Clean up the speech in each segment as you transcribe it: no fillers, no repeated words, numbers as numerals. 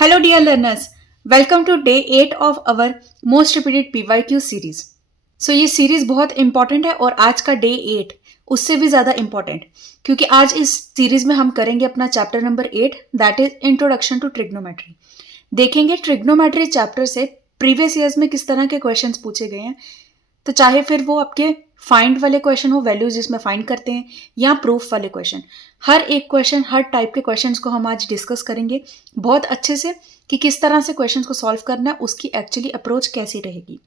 Hello dear learners, welcome to day 8 of our most repeated PYQ series. So ये series बहुत important है और आज का डे 8 उससे भी ज़्यादा इंपॉर्टेंट क्योंकि आज इस सीरीज में हम करेंगे अपना chapter number 8 that is introduction to trigonometry. देखेंगे ट्रिग्नोमेट्री चैप्टर से प्रीवियस ईयर्स में किस तरह के क्वेश्चंस पूछे गए हैं, तो चाहे फिर वो आपके फाइंड वाले क्वेश्चन हो, वैल्यूज जिसमें फाइंड करते हैं, या प्रूफ वाले क्वेश्चन, हर एक क्वेश्चन, हर टाइप के क्वेश्चंस को हम आज डिस्कस करेंगे बहुत अच्छे से कि किस तरह से क्वेश्चंस को सॉल्व करना है, उसकी एक्चुअली अप्रोच कैसी रहेगी।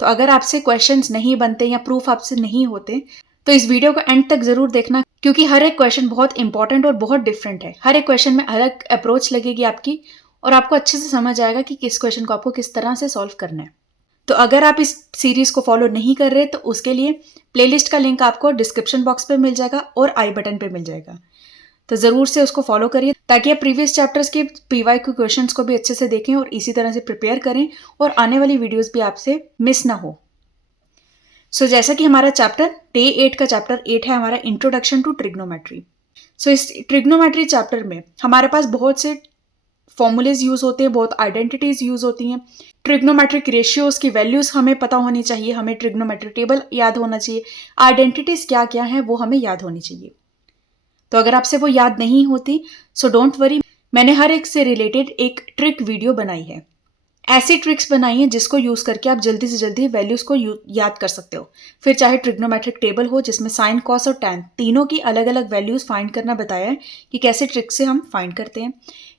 तो अगर आपसे क्वेश्चंस नहीं बनते या प्रूफ आपसे नहीं होते तो इस वीडियो को एंड तक जरूर देखना, क्योंकि हर एक क्वेश्चन बहुत इंपॉर्टेंट और बहुत डिफरेंट है। हर एक क्वेश्चन में अलग अप्रोच लगेगी आपकी और आपको अच्छे से समझ आएगा कि किस क्वेश्चन को आपको किस तरह से सॉल्व करना है। तो अगर आप इस सीरीज को फॉलो नहीं कर रहे तो उसके लिए प्लेलिस्ट का लिंक आपको डिस्क्रिप्शन बॉक्स पे मिल जाएगा और आई बटन पे मिल जाएगा, तो ज़रूर से उसको फॉलो करिए ताकि आप प्रीवियस चैप्टर्स के PYQ क्वेश्चंस को भी अच्छे से देखें और इसी तरह से प्रिपेयर करें और आने वाली वीडियोस भी आपसे मिस ना हो। सो जैसा कि हमारा चैप्टर डे 8 का चैप्टर 8 है हमारा इंट्रोडक्शन टू ट्रिग्नोमेट्री। सो इस ट्रिग्नोमेट्री चैप्टर में हमारे पास बहुत से फॉर्मूलेज यूज होते हैं, बहुत आइडेंटिटीज यूज होती हैं। ट्रिग्नोमेट्रिक रेशियोज की वैल्यूज हमें पता होनी चाहिए, हमें ट्रिग्नोमेट्रिक टेबल याद होना चाहिए, आइडेंटिटीज क्या क्या है वो हमें याद होनी चाहिए। तो अगर आपसे वो याद नहीं होती सो डोंट वरी, मैंने हर एक से रिलेटेड एक ट्रिक वीडियो बनाई है। ऐसी ट्रिक्स बनाई हैं जिसको यूज करके आप जल्दी से जल्दी वैल्यूज को याद कर सकते हो। फिर चाहे ट्रिग्नोमेट्रिक टेबल हो जिसमें साइन, कॉस और टैन तीनों की अलग अलग वैल्यूज फाइंड करना बताया है कि कैसे ट्रिक से हम फाइंड करते हैं,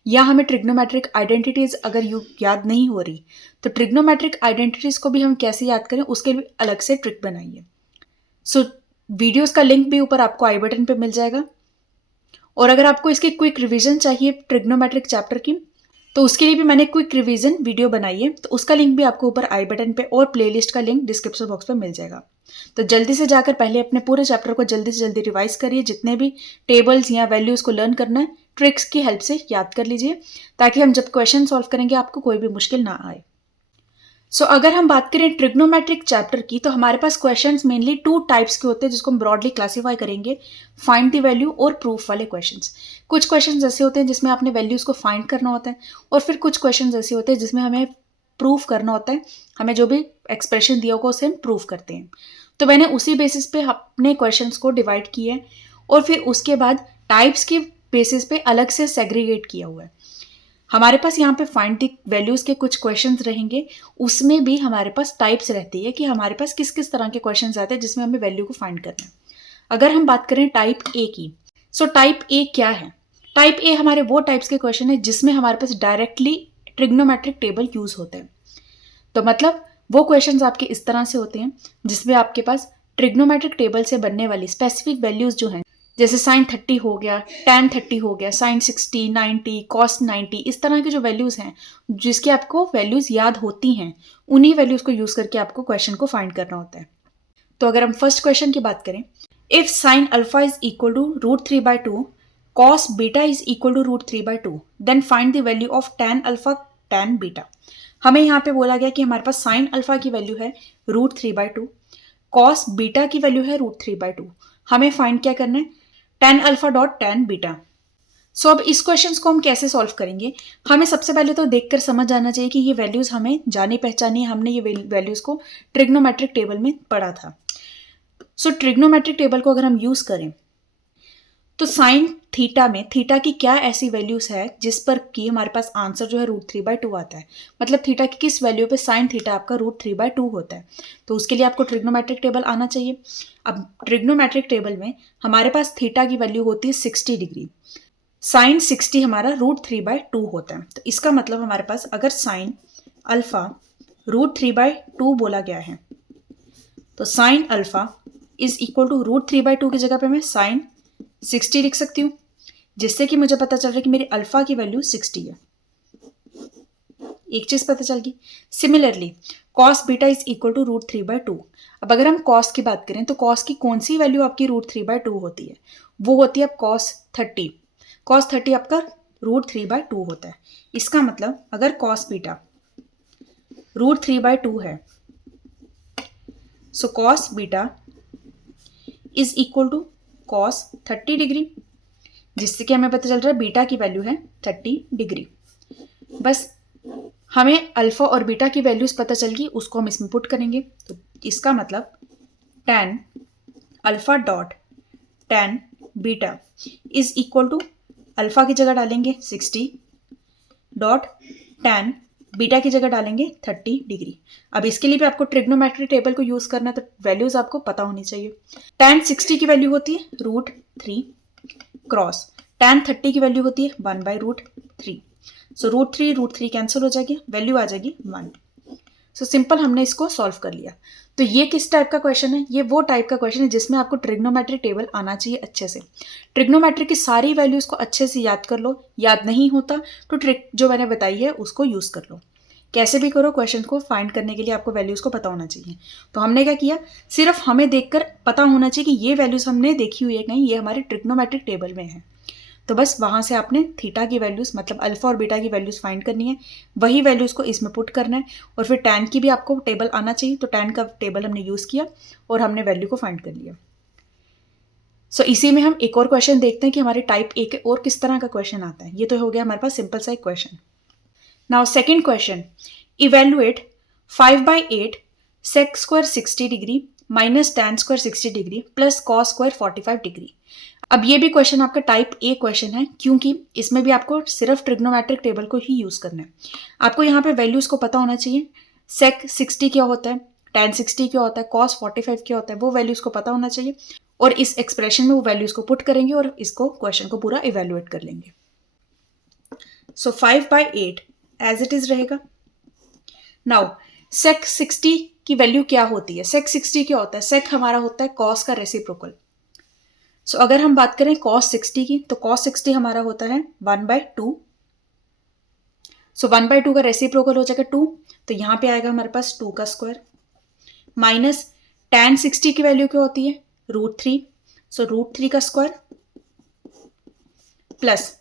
या हमें ट्रिग्नोमेट्रिक आइडेंटिटीज अगर याद नहीं हो रही तो ट्रिग्नोमेट्रिक आइडेंटिटीज को भी हम कैसे याद करें उसके लिए अलग से ट्रिक बनाई है। सो वीडियोस का लिंक भी ऊपर आपको आई बटन पे मिल जाएगा। और अगर आपको इसकी क्विक रिवीजन चाहिए ट्रिग्नोमेट्रिक चैप्टर की तो उसके लिए भी मैंने क्विक रिवीजन वीडियो बनाई है, तो उसका लिंक भी आपको ऊपर आई बटन पे और प्लेलिस्ट का लिंक डिस्क्रिप्शन बॉक्स पे मिल जाएगा। तो जल्दी से जाकर पहले अपने पूरे चैप्टर को जल्दी से जल्दी रिवाइज करिए, जितने भी टेबल्स या वैल्यूज को लर्न करना है ट्रिक्स की हेल्प से याद कर लीजिए ताकि हम जब क्वेश्चन सॉल्व करेंगे आपको कोई भी मुश्किल ना आए। सो अगर हम बात करें ट्रिग्नोमेट्रिक चैप्टर की तो हमारे पास क्वेश्चंस मेनली 2 टाइप्स के होते हैं जिसको हम ब्रॉडली क्लासीफाई करेंगे, फाइंड द वैल्यू और प्रूफ वाले क्वेश्चंस। कुछ क्वेश्चंस ऐसे होते हैं जिसमें आपने वैल्यूज को फाइंड करना होता है और फिर कुछ क्वेश्चंस ऐसे होते हैं जिसमें हमें प्रूफ करना होता है, हमें जो भी एक्सप्रेशन दिया होगा उसे हम प्रूफ करते हैं। तो मैंने उसी बेसिस पे अपने क्वेश्चंस को डिवाइड किए हैं और फिर उसके बाद टाइप्स के बेसिस पे अलग से सेग्रीगेट किया हुआ है। हमारे पास यहाँ पे फाइंड द वैल्यूज के कुछ क्वेश्चंस रहेंगे, उसमें भी हमारे पास टाइप्स रहती है कि हमारे पास किस किस तरह के क्वेश्चंस आते हैं जिसमें हमें वैल्यू को फाइंड करना है। अगर हम बात करें टाइप ए की, सो टाइप ए क्या है? टाइप ए हमारे वो टाइप्स के क्वेश्चन है जिसमें हमारे पास डायरेक्टली ट्रिग्नोमेट्रिक टेबल यूज होते हैं। तो मतलब वो क्वेश्चंस आपके इस तरह से होते हैं जिसमें आपके पास ट्रिग्नोमेट्रिक टेबल से बनने वाली स्पेसिफिक वैल्यूज जो हैं, जैसे साइन 30 हो गया, टैन 30 हो गया, साइन 60, 90, कॉस 90, इस तरह की जो वैल्यूज हैं जिसकी आपको वैल्यूज याद होती हैं, उन्हीं वैल्यूज को यूज करके आपको क्वेश्चन को फाइंड करना होता है। तो अगर हम फर्स्ट क्वेश्चन की बात करें, if sine alpha is equal to √3/2, cos beta is equal to √3/2, then find the value of tan alpha tan beta. हमें यहाँ पे बोला गया कि हमारे पास साइन अल्फा की वैल्यू है √3/2, कॉस बीटा की वैल्यू है √3/2। हमें फाइंड क्या करना है? Tan alpha dot tan beta. So अब इस क्वेश्चन को हम कैसे सॉल्व करेंगे? हमें सबसे पहले तो देखकर समझ आना चाहिए कि ये वैल्यूज हमें जानी पहचानी है, हमने ये वैल्यूज को ट्रिग्नोमेट्रिक टेबल में पढ़ा था। सो ट्रिग्नोमेट्रिक टेबल को अगर हम यूज करें तो साइन थीटा में थीटा की क्या ऐसी वैल्यूज है जिस पर कि हमारे पास आंसर जो है √3/2 आता है, मतलब थीटा की किस वैल्यू पे साइन थीटा आपका √3/2 होता है। तो उसके लिए आपको ट्रिग्नोमेट्रिक टेबल आना चाहिए। अब ट्रिग्नोमेट्रिक टेबल में हमारे पास थीटा की वैल्यू होती है 60 डिग्री, साइन 60 हमारा √3/2 होता है। तो इसका मतलब हमारे पास अगर साइन अल्फा √3/2 बोला गया है तो sine alpha is equal to √3/2 की जगह पे मैं साइन 60 लिख सकती हूँ, जिससे कि मुझे पता चल रहा है कि मेरी अल्फा की वैल्यू 60 है। एक चीज पता चल गई। Similarly cos beta is equal to √3/2। अब अगर हम कॉस की बात करें तो कॉस की कौन सी वैल्यू आपकी √3/2 होती है? वो होती है कॉस 30। कॉस 30 आपका √3/2 होता है। इसका मतलब अगर कॉस बीटा √3/2 है so cos beta is equal to cos 30 degree, जिससे कि हमें पता चल रहा है बीटा की वैल्यू है 30 डिग्री। बस हमें अल्फा और बीटा की वैल्यूज पता चल गई, उसको हम इसमें पुट करेंगे। तो इसका मतलब tan alpha dot tan beta is equal to, alpha की जगह डालेंगे 60 डॉट tan बीटा की जगह डालेंगे 30 डिग्री। अब इसके लिए भी आपको ट्रिग्नोमेट्रिक टेबल को यूज करना है, तो वैल्यूज आपको पता होनी चाहिए। tan 60 की वैल्यू होती है √3 क्रॉस tan 30 की वैल्यू होती है 1/√3। सो √3 कैंसिल हो जाएगी, वैल्यू आ जाएगी 1। सो सिंपल हमने इसको सॉल्व कर लिया। तो ये किस टाइप का क्वेश्चन है? ये वो टाइप का क्वेश्चन है जिसमें आपको ट्रिग्नोमेट्रिक टेबल आना चाहिए अच्छे से। ट्रिग्नोमेट्रिक की सारी वैल्यूज को अच्छे से याद कर लो, याद नहीं होता तो ट्रिक जो मैंने बताई है उसको यूज कर लो। कैसे भी करो, क्वेश्चन को फाइंड करने के लिए आपको वैल्यूज को पता होना चाहिए। तो हमने क्या किया, सिर्फ हमें देखकर पता होना चाहिए कि ये वैल्यूज हमने देखी हुई है कहीं, ये हमारे ट्रिग्नोमेट्रिक टेबल में है। तो बस वहाँ से आपने थीटा की वैल्यूज़ मतलब अल्फा और बीटा की वैल्यूज़ फाइंड करनी है, वही वैल्यूज़ को इसमें पुट करना है। और फिर टैन की भी आपको टेबल आना चाहिए, तो टैन का टेबल हमने यूज़ किया और हमने वैल्यू को फाइंड कर लिया। सो इसी में हम एक और क्वेश्चन देखते हैं कि हमारे टाइप ए के और किस तरह का क्वेश्चन आता है। ये तो हो गया हमारे पास सिंपल सा एक question. Now second question, evaluate 5/8 sec square 60 degree minus tan square 60 degree plus cos square 45 degree. अब ये भी क्वेश्चन आपका टाइप ए क्वेश्चन है, क्योंकि इसमें भी आपको सिर्फ ट्रिग्नोमेट्रिक टेबल को ही यूज करना है। आपको यहाँ पे वैल्यूज को पता होना चाहिए, sec 60 क्या होता है, tan 60 क्या होता है, cos 45 क्या होता है, वो वैल्यूज को पता होना चाहिए। और इस एक्सप्रेशन में वो वैल्यूज को पुट करेंगे और इसको क्वेश्चन को पूरा इवेल्युएट कर लेंगे। सो 5/8 एज इट इज रहेगा। नाउ sec 60 की वैल्यू क्या होती है? sec 60 क्या होता है? sec हमारा होता है cos का रेसिप्रोकल। सो अगर हम बात करें cos 60 की, तो cos 60 हमारा होता है 1/2। सो 1/2 का रेसिप्रोकल हो जाएगा 2, तो यहां पे आएगा हमारे पास 2 का स्क्वायर माइनस tan 60 की वैल्यू क्या होती है √3, सो √3 का स्क्वायर प्लस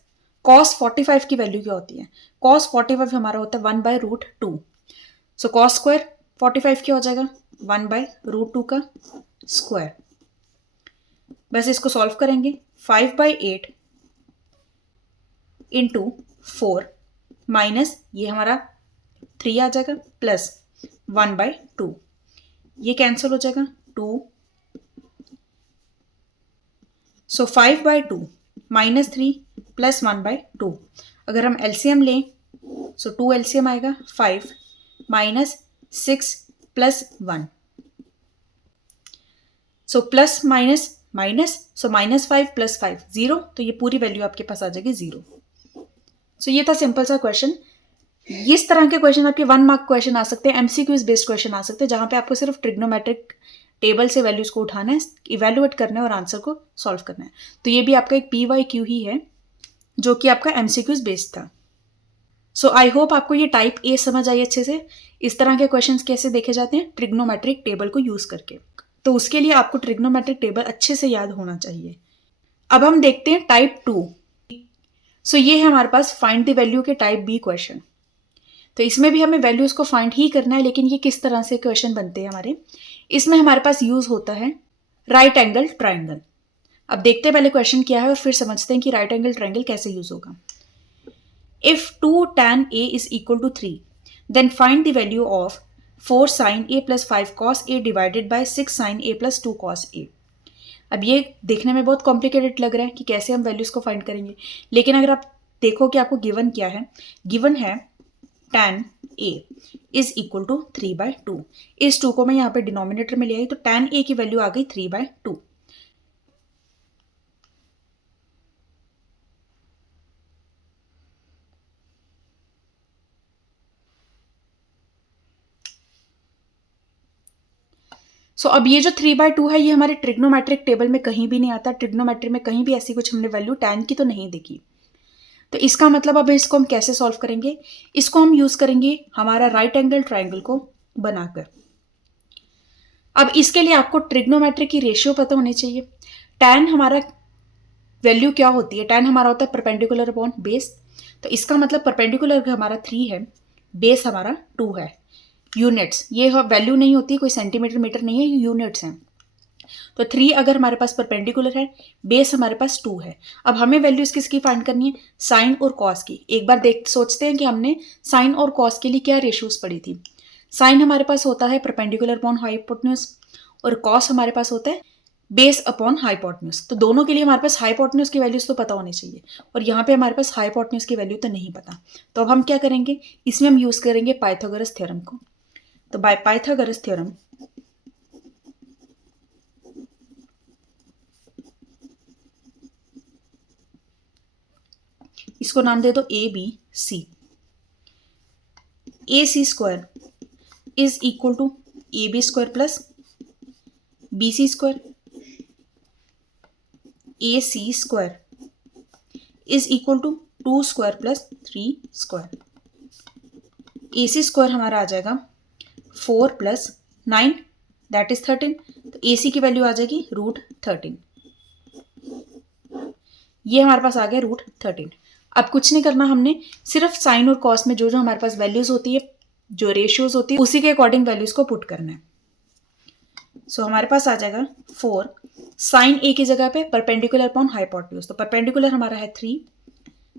cos 45 की वैल्यू क्या होती है? cos 45 हमारा होता है 1/√2, सो cos स्क्वायर 45 क्या हो जाएगा 1/√2 का स्क्वायर। बस इसको सॉल्व करेंगे, 5/8 इंटू 4 माइनस ये हमारा 3 आ जाएगा प्लस 1/2, ये कैंसिल हो जाएगा 2। सो 5/2 माइनस 3 प्लस 1/2। अगर हम एलसीएम लें, सो 2 एलसीएम आएगा 5 minus 6 plus 1। So plus minus minus, so -5 + 5 0, तो ये पूरी वैल्यू आपके पास आ जाएगी 0। सो ये था सिंपल सा क्वेश्चन। इस तरह के क्वेश्चन आपके 1 मार्क क्वेश्चन आ सकते हैं, एमसीक्यूज बेस्ड क्वेश्चन आ सकते हैं, जहां पे आपको सिर्फ ट्रिग्नोमेट्रिक टेबल से वैल्यूज को उठाना है, इवेल्युएट करना है और आंसर को सॉल्व करना है। तो ये भी आपका एक PYQ ही है, जो कि आपका एमसीक्यूज बेस्ड था। सो आई होप आपको ये टाइप ए समझ आई अच्छे से। इस तरह के क्वेश्चंस कैसे देखे जाते हैं, ट्रिग्नोमेट्रिक टेबल को यूज करके। तो उसके लिए आपको ट्रिग्नोमेट्रिक टेबल अच्छे से याद होना चाहिए। अब हम देखते हैं टाइप 2। सो ये है हमारे पास फाइंड द वैल्यू के टाइप बी क्वेश्चन। तो इसमें भी हमें वैल्यूज को फाइंड ही करना है, लेकिन ये किस तरह से क्वेश्चन बनते हैं हमारे, इसमें हमारे पास यूज होता है राइट एंगल ट्राइंगल। अब देखते हैं पहले क्वेश्चन क्या है और फिर समझते हैं कि राइट एंगल ट्राइंगल कैसे यूज होगा। If 2 tan A is equal to 3, then find the value of 4 sin A plus 5 cos A divided by 6 sin A plus 2 cos A। अब ये देखने में बहुत कॉम्प्लिकेटेड लग रहा है कि कैसे हम वैल्यूज को फाइंड करेंगे, लेकिन अगर आप देखो कि आपको गिवन क्या है, गिवन है tan A is equal to 3/2। इस 2 को मैं यहाँ पे डिनोमिनेटर में ले आई, तो tan A की वैल्यू आ गई 3/2। सो अब ये जो 3/2 है, ये हमारे ट्रिग्नोमेट्रिक टेबल में कहीं भी नहीं आता। ट्रिग्नोमेट्री में कहीं भी ऐसी कुछ हमने वैल्यू tan की तो नहीं देखी। तो इसका मतलब अब इसको हम कैसे सॉल्व करेंगे, इसको हम यूज करेंगे हमारा राइट एंगल ट्राइंगल को बनाकर। अब इसके लिए आपको ट्रिग्नोमेट्री की रेशियो पता होनी चाहिए। tan हमारा वैल्यू क्या होती है, tan हमारा होता है परपेंडिकुलर अपॉन बेस। तो इसका मतलब परपेंडिकुलर हमारा 3 है, बेस हमारा 2 है। यूनिट्स, ये वैल्यू नहीं होती, कोई सेंटीमीटर मीटर नहीं है, ये यूनिट्स हैं। तो 3 अगर हमारे पास परपेंडिकुलर है, बेस हमारे पास 2 है। अब हमें वैल्यूज किसकी फाइंड करनी है, साइन और कॉस की। एक बार सोचते हैं कि हमने साइन और कॉस के लिए क्या रेशियोज पढ़ी थी। साइन हमारे पास होता है परपेंडिकुलर अपॉन हाइपोटेन्यूज और कॉस हमारे पास होता है बेस अपॉन हाइपोटेन्यूज। तो दोनों के लिए हमारे पास हाइपोटेन्यूज की वैल्यूज तो पता होनी चाहिए और यहाँ पे हमारे पास हाइपोटेन्यूज की वैल्यू तो नहीं पता। तो अब हम क्या करेंगे, इसमें हम यूज करेंगे पाइथागोरस थ्योरम को। तो बाय पाइथागोरस थ्योरम इसको नाम दे दो A B C. A C square is equal to A B square plus B C square. A C square is equal to 2 square plus 3 square. A C square हमारा आ जाएगा 4 plus 9 that is 13। तो ए सी की value आ जाएगी √13। ये हमारे पास आ गया √13। अब कुछ नहीं करना, हमने सिर्फ साइन और कॉस में जो जो हमारे पास वैल्यूज होती है, जो रेशियोज होती है, उसी के अकॉर्डिंग वैल्यूज को पुट करना है। सो हमारे पास आ जाएगा 4 साइन ए की जगह पे परपेंडिकुलर अपॉन हाइपोटेन्यूज। तो परपेंडिकुलर हमारा है 3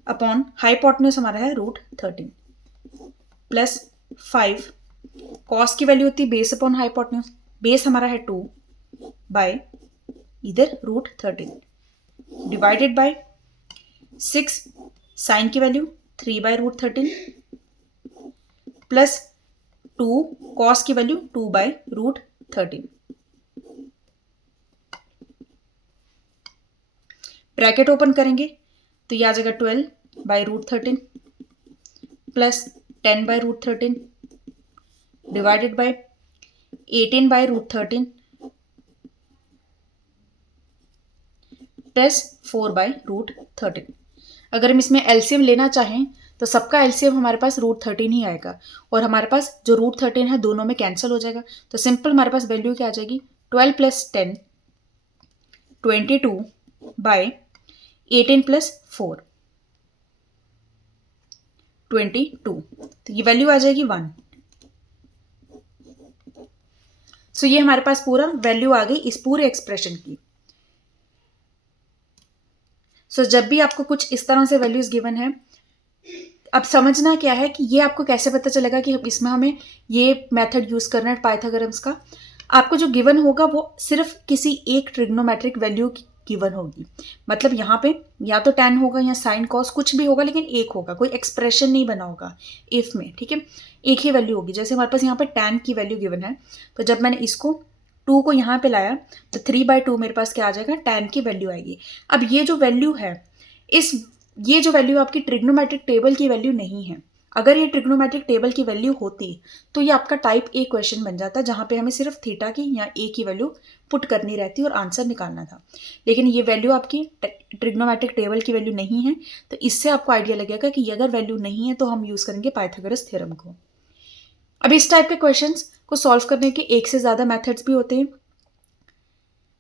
अपॉन हाइपोटेन्यूज हमारा है √13 प्लस 5 कॉस की वैल्यू होती है बेस अपॉन हाइपोटेन्यूज। बेस हमारा है 2 बाय इधर √13 डिवाइडेड बाय 6 साइन की वैल्यू 3 बाय √13 प्लस 2 कॉस की वैल्यू 2 बाय √13। ब्रैकेट ओपन करेंगे तो ये आ जाएगा 12 by √13 plus 10 by √13 divided by 18 by √13 plus 4 by √13। अगर हम इसमें एलसीएम लेना चाहें तो सबका एलसीएम हमारे पास √13 ही आएगा और हमारे पास जो √13 है दोनों में कैंसिल हो जाएगा। तो सिंपल हमारे पास वैल्यू क्या आ जाएगी, 12 प्लस 10 22 बाय 18 प्लस 4 22। तो ये वैल्यू आ जाएगी 1। सो ये हमारे पास पूरा वैल्यू आ गई इस पूरे एक्सप्रेशन की। सो जब भी आपको कुछ इस तरह से वैल्यूज गिवन है, अब समझना क्या है कि ये आपको कैसे पता चलेगा कि इसमें हमें ये मेथड यूज करना है पाइथागोरम्स का। आपको जो गिवन होगा वो सिर्फ किसी एक ट्रिग्नोमेट्रिक वैल्यू गिवन होगी। मतलब यहाँ पे या तो tan होगा या साइन कॉस कुछ भी होगा, लेकिन एक होगा, कोई एक्सप्रेशन नहीं बना होगा इफ में, ठीक है। एक ही वैल्यू होगी। जैसे हमारे पास यहाँ पे tan की वैल्यू गिवन है, तो जब मैंने इसको 2 को यहाँ पे लाया तो 3/2 मेरे पास क्या आ जाएगा, tan की वैल्यू आएगी। अब ये जो वैल्यू है, ये जो वैल्यू आपकी ट्रिग्नोमेट्रिक टेबल की वैल्यू नहीं है। अगर ये ट्रिग्नोमेट्रिक टेबल की वैल्यू होती तो ये आपका टाइप ए क्वेश्चन बन जाता, जहाँ पे हमें सिर्फ थीटा की या ए की वैल्यू पुट करनी रहती और आंसर निकालना था। लेकिन ये वैल्यू आपकी ट्रिग्नोमेट्रिक टेबल की वैल्यू नहीं है, तो इससे आपको आइडिया लगेगा कि अगर वैल्यू नहीं है तो हम यूज़ करेंगे पाइथागोरस थ्योरम को। अब इस टाइप के क्वेश्चंस को सॉल्व करने के एक से ज़्यादा मेथड्स भी होते हैं।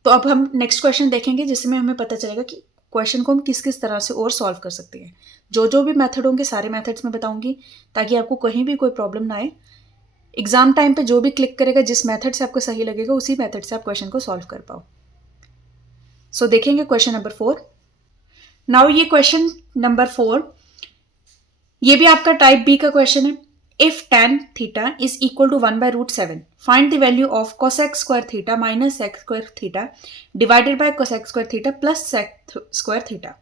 तो अब हम नेक्स्ट क्वेश्चन देखेंगे जिसमें हमें पता चलेगा कि क्वेश्चन को हम किस किस तरह से और सॉल्व कर सकते हैं। जो भी मेथड होंगे सारे मेथड्स मैं बताऊंगी, ताकि आपको कहीं भी कोई प्रॉब्लम ना आए। एग्जाम टाइम पे जो भी क्लिक करेगा, जिस मेथड से आपको सही लगेगा, उसी मेथड से आप क्वेश्चन को सॉल्व कर पाओ। सो देखेंगे क्वेश्चन नंबर 4। नाउ ये क्वेश्चन नंबर 4 ये भी आपका टाइप बी का क्वेश्चन है। If tan theta is equal to 1/√7, find the value of cosec square theta minus sec square theta divided by cosec square theta plus sec square theta।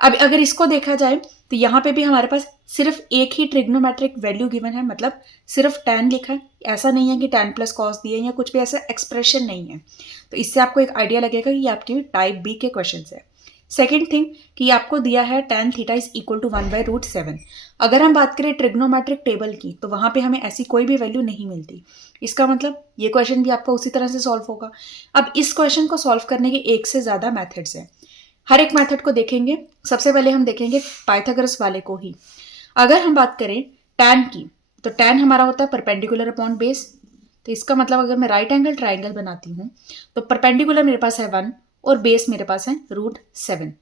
अब अगर इसको देखा जाए तो यहाँ पे भी हमारे पास सिर्फ एक ही ट्रिग्नोमेट्रिक वैल्यू गिवन है, मतलब सिर्फ tan लिखा है। ऐसा नहीं है कि tan प्लस कॉस दिए या कुछ भी ऐसा एक्सप्रेशन नहीं है। तो इससे आपको एक आइडिया लगेगा कि ये आपकी टाइप बी के क्वेश्चन है। सेकेंड थिंग कि आपको दिया है tan theta is equal to 1/√7। अगर हम बात करें ट्रिग्नोमेट्रिक टेबल की, तो वहाँ पे हमें ऐसी कोई भी वैल्यू नहीं मिलती। इसका मतलब ये क्वेश्चन भी आपका उसी तरह से सॉल्व होगा। अब इस क्वेश्चन को सॉल्व करने के एक से ज़्यादा मेथड्स हैं। हर एक मेथड को देखेंगे। सबसे पहले हम देखेंगे पाइथागोरस वाले को ही। अगर हम बात करें tan की, तो tan हमारा होता है परपेंडिकुलर अपॉन बेस। तो इसका मतलब अगर मैं राइट एंगल ट्राइंगल बनाती हूँ तो परपेंडिकुलर मेरे पास है 1 और बेस मेरे पास है √7।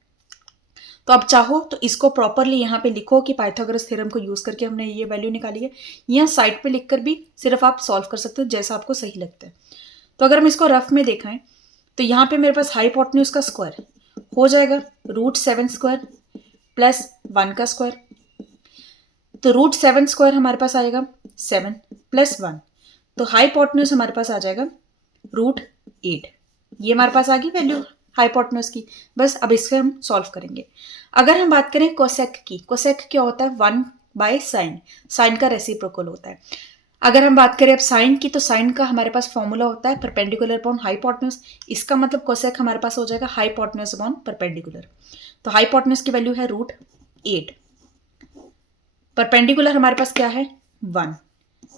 तो अब चाहो तो इसको प्रॉपरली यहाँ पे लिखो कि पाइथागोरस थ्योरम को यूज करके हमने ये वैल्यू निकाली है। यहाँ साइड पे लिखकर भी सिर्फ आप सॉल्व कर सकते हो जैसा आपको सही लगता है। तो अगर हम इसको रफ में देखें तो यहाँ पे मेरे पास हाइपोटेन्यूज का स्क्वायर हो जाएगा √7² प्लस 1 का स्क्वायर। तो √7 स्क्वायर हमारे पास आएगा 7 प्लस 1, तो हाइपोटेन्यूज हमारे पास आ जाएगा √8। ये हमारे पास आ गई वैल्यू हाइपोटेन्यूज की। बस अब इसके हम सॉल्व करेंगे। अगर हम बात करें कोसेक की, कोसेक क्या होता है 1/sin, साइन का रेसिप्रोकल होता है। अगर हम बात करें अब साइन की, तो साइन का हमारे पास फॉर्मूला होता है परपेंडिकुलर अपॉन हाइपोटेन्यूज। इसका मतलब कोसेक हमारे पास हो जाएगा हाइपोटेन्यूज अपॉन परपेंडिकुलर। तो हाइपोटेन्यूज की वैल्यू है √8, परपेंडिकुलर हमारे पास क्या है 1।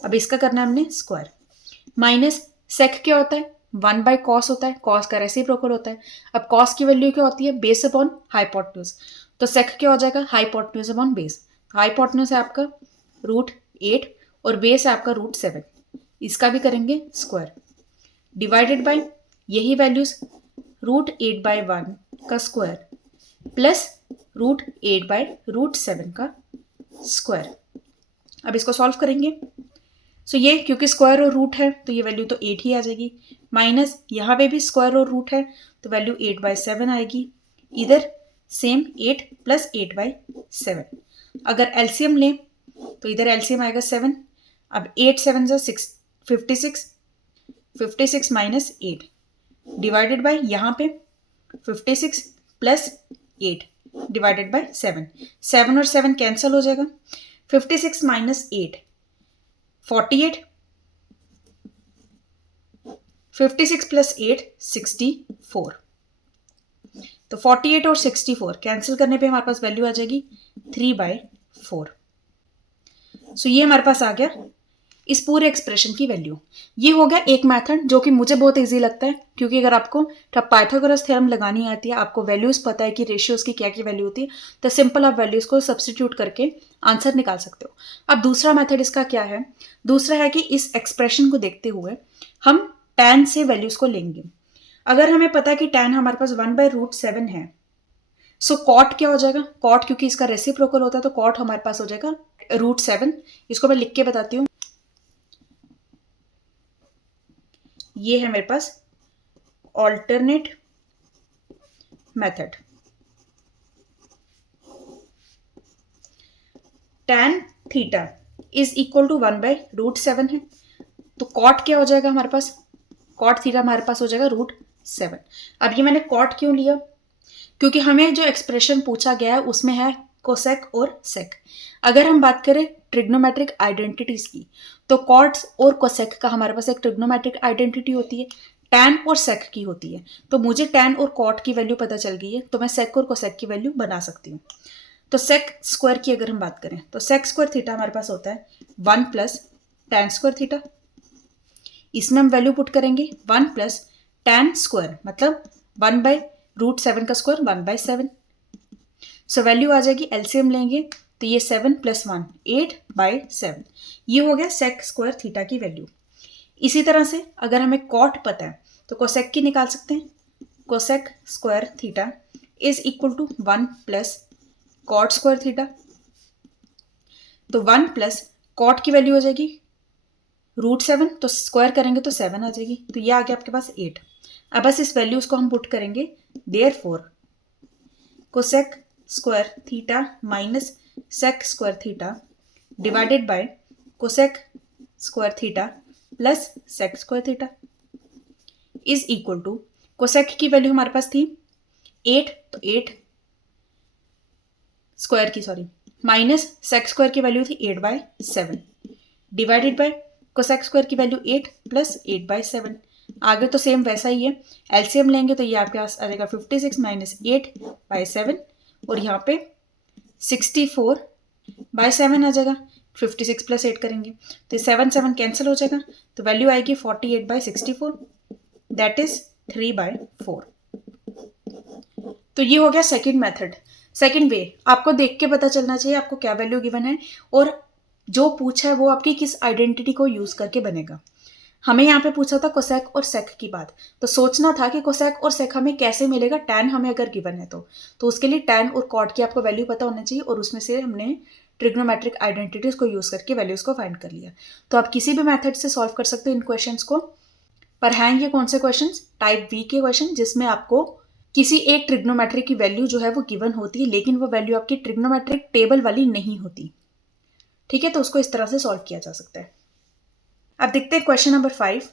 अब इसका करना है हमने स्क्वायर, माइनस सेक क्या होता है 1/cos होता है, कॉस का रेसिप्रोकल होता है। अब कॉस की वैल्यू क्या होती है बेस अपॉन हाइपोटेन्यूज, तो सेक क्या हो जाएगा हाइपोटेन्यूज अपॉन बेस। हाइपोटेन्यूज है आपका √8 और बेस है आपका √7। इसका भी करेंगे स्क्वायर, डिवाइडेड बाय यही वैल्यूज √8/1 का स्क्वायर प्लस √8/√7 का स्क्वायर। अब इसको सॉल्व करेंगे। सो ये क्योंकि स्क्वायर और रूट है तो ये वैल्यू तो 8 ही आ जाएगी, माइनस यहाँ पे भी स्क्वायर और रूट है तो वैल्यू 8/7 आएगी। इधर सेम 8 प्लस 8/7। अगर एलसीएम लें तो इधर एलसीएम आएगा 7। अब 8 7 जा 56, 56 माइनस 8 डिवाइडेड बाय यहाँ पे 56 प्लस 8 डिवाइडेड बाय 7। 7 और 7 कैंसिल हो जाएगा। 56 माइनस 8 48, 56 प्लस 8 64। तो 48 और 64 कैंसिल करने पे हमारे पास वैल्यू आ जाएगी 3/4। सो ये हमारे पास आ गया इस पूरे एक्सप्रेशन की वैल्यू। ये हो गया एक मेथड जो कि मुझे बहुत इजी लगता है, क्योंकि अगर आपको पाइथागोरस थ्योरम लगानी आती है, आपको वैल्यूज पता है कि रेशियोज की क्या क्या वैल्यू होती है, तो सिंपल आप वैल्यूज को सब्सटीट्यूट करके आंसर निकाल सकते हो। अब दूसरा मेथड इसका क्या है, दूसरा है कि इस एक्सप्रेशन को देखते हुए हम tan से वैल्यूज को लेंगे। अगर हमें पता है कि tan हमारे पास 1/√7 है, सो कॉट क्या हो जाएगा, कॉट क्योंकि इसका रेसिप्रोकल होता है तो कॉट हमारे पास हो जाएगा √7। इसको मैं लिख के बताती हूँ। ये है मेरे पास alternate method. tan theta is equal to 1/√7 है, तो कॉट क्या हो जाएगा हमारे पास, कॉट थीटा हमारे पास हो जाएगा √7। अब ये मैंने कॉट क्यों लिया, क्योंकि हमें जो एक्सप्रेशन पूछा गया है उसमें है कोसेक और सेक। अगर हम बात करें ट्रिग्नोमेट्रिक आइडेंटिटीज की, तो कॉट्स और कोसेक का हमारे पास एक ट्रिग्नोमेट्रिक आइडेंटिटी होती है, टैन और सेक की होती है। तो मुझे टैन और कॉट की वैल्यू पता चल गई है, तो मैं सेक और कोसेक की वैल्यू बना सकती हूँ। तो सेक स्क्वायर की अगर हम बात करें तो सेक स्क्वायर थीटा हमारे पास होता है 1 प्लस टैन स्क्वायर थीटा। इसमें हम वैल्यू पुट करेंगे 1 प्लस टैन स्क्वायर, मतलब 1/√7 का स्क्वायर 1/7। सो वैल्यू आ जाएगी, एलसीएम लेंगे तो ये 7 प्लस 1 8/7। ये हो गया सेक स्क्वायर थीटा की वैल्यू। इसी तरह से अगर हमें कॉट पता है तो कोसेक की निकाल सकते हैं। Cosec square theta is equal to 1 plus cot square theta. तो 1 प्लस कॉट की वैल्यू हो जाएगी √7, तो स्क्वायर करेंगे तो 7 आ जाएगी, तो ये आ गया आपके पास 8। अब बस इस वैल्यूज को हम पुट करेंगे, therefore cosec square theta minus sec square theta divided by cosec square theta plus sec square theta is equal to, cosec की वैल्यू हमारे पास थी 8, तो 8 स्क्वायर की माइनस सेक स्क्वायर की वैल्यू थी 8/7 डिवाइडेड बाय कोसेक स्क्वायर की value 8 plus 8/7। आगे तो सेम वैसा ही है, एलसीएम लेंगे तो ये आपके पास आ जाएगा 56 माइनस 8/7 और यहाँ पे 64/7 आ जाएगा। 56 प्लस 8 करेंगे तो 7 कैंसिल हो जाएगा, तो वैल्यू आएगी 48/64, दैट इज 3/4। तो ये हो गया सेकेंड मेथड, सेकेंड वे। आपको देख के पता चलना चाहिए आपको क्या वैल्यू गिवन है और जो पूछा है वो आपकी किस आइडेंटिटी को यूज करके बनेगा। हमें यहाँ पे पूछा था कोसेक और सेक की बात, तो सोचना था कि कोसेक और सेक हमें कैसे मिलेगा, टैन हमें अगर गिवन है तो उसके लिए टैन और कॉट की आपको वैल्यू पता होना चाहिए, और उसमें से हमने ट्रिग्नोमेट्रिक आइडेंटिटीज को यूज करके वैल्यूज को फाइंड कर लिया। तो आप किसी भी मेथड से सॉल्व कर सकते हो इन क्वेश्चंस को। पर हैं ये कौन से क्वेश्चन? टाइप बी के क्वेश्चन, जिसमें आपको किसी एक ट्रिग्नोमेट्रिक की वैल्यू जो है वो गिवन होती है, लेकिन वो वैल्यू आपकी ट्रिग्नोमेट्रिक टेबल वाली नहीं होती। ठीक है, तो उसको इस तरह से सॉल्व किया जा सकता है। अब देखते हैं क्वेश्चन नंबर 5।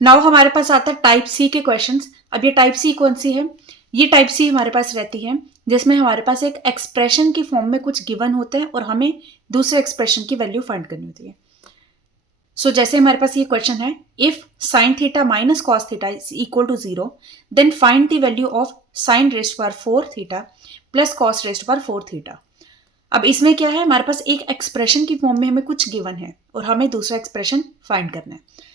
नाउ हमारे पास आता है टाइप सी के क्वेश्चंस। अब ये टाइप सी कौन सी है? ये टाइप सी हमारे पास रहती है जिसमें हमारे पास एक एक्सप्रेशन की फॉर्म में कुछ गिवन होता है और हमें दूसरे एक्सप्रेशन की वैल्यू फाइंड करनी होती है। सो जैसे हमारे पास ये क्वेश्चन है, if sine theta minus cos theta is equal to 0, then find the value of sine rest power 4 theta plus cos rest power 4 theta. अब इसमें क्या है, हमारे पास एक एक्सप्रेशन की फॉर्म में हमें कुछ गिवन है और हमें दूसरा एक्सप्रेशन फाइंड करना है।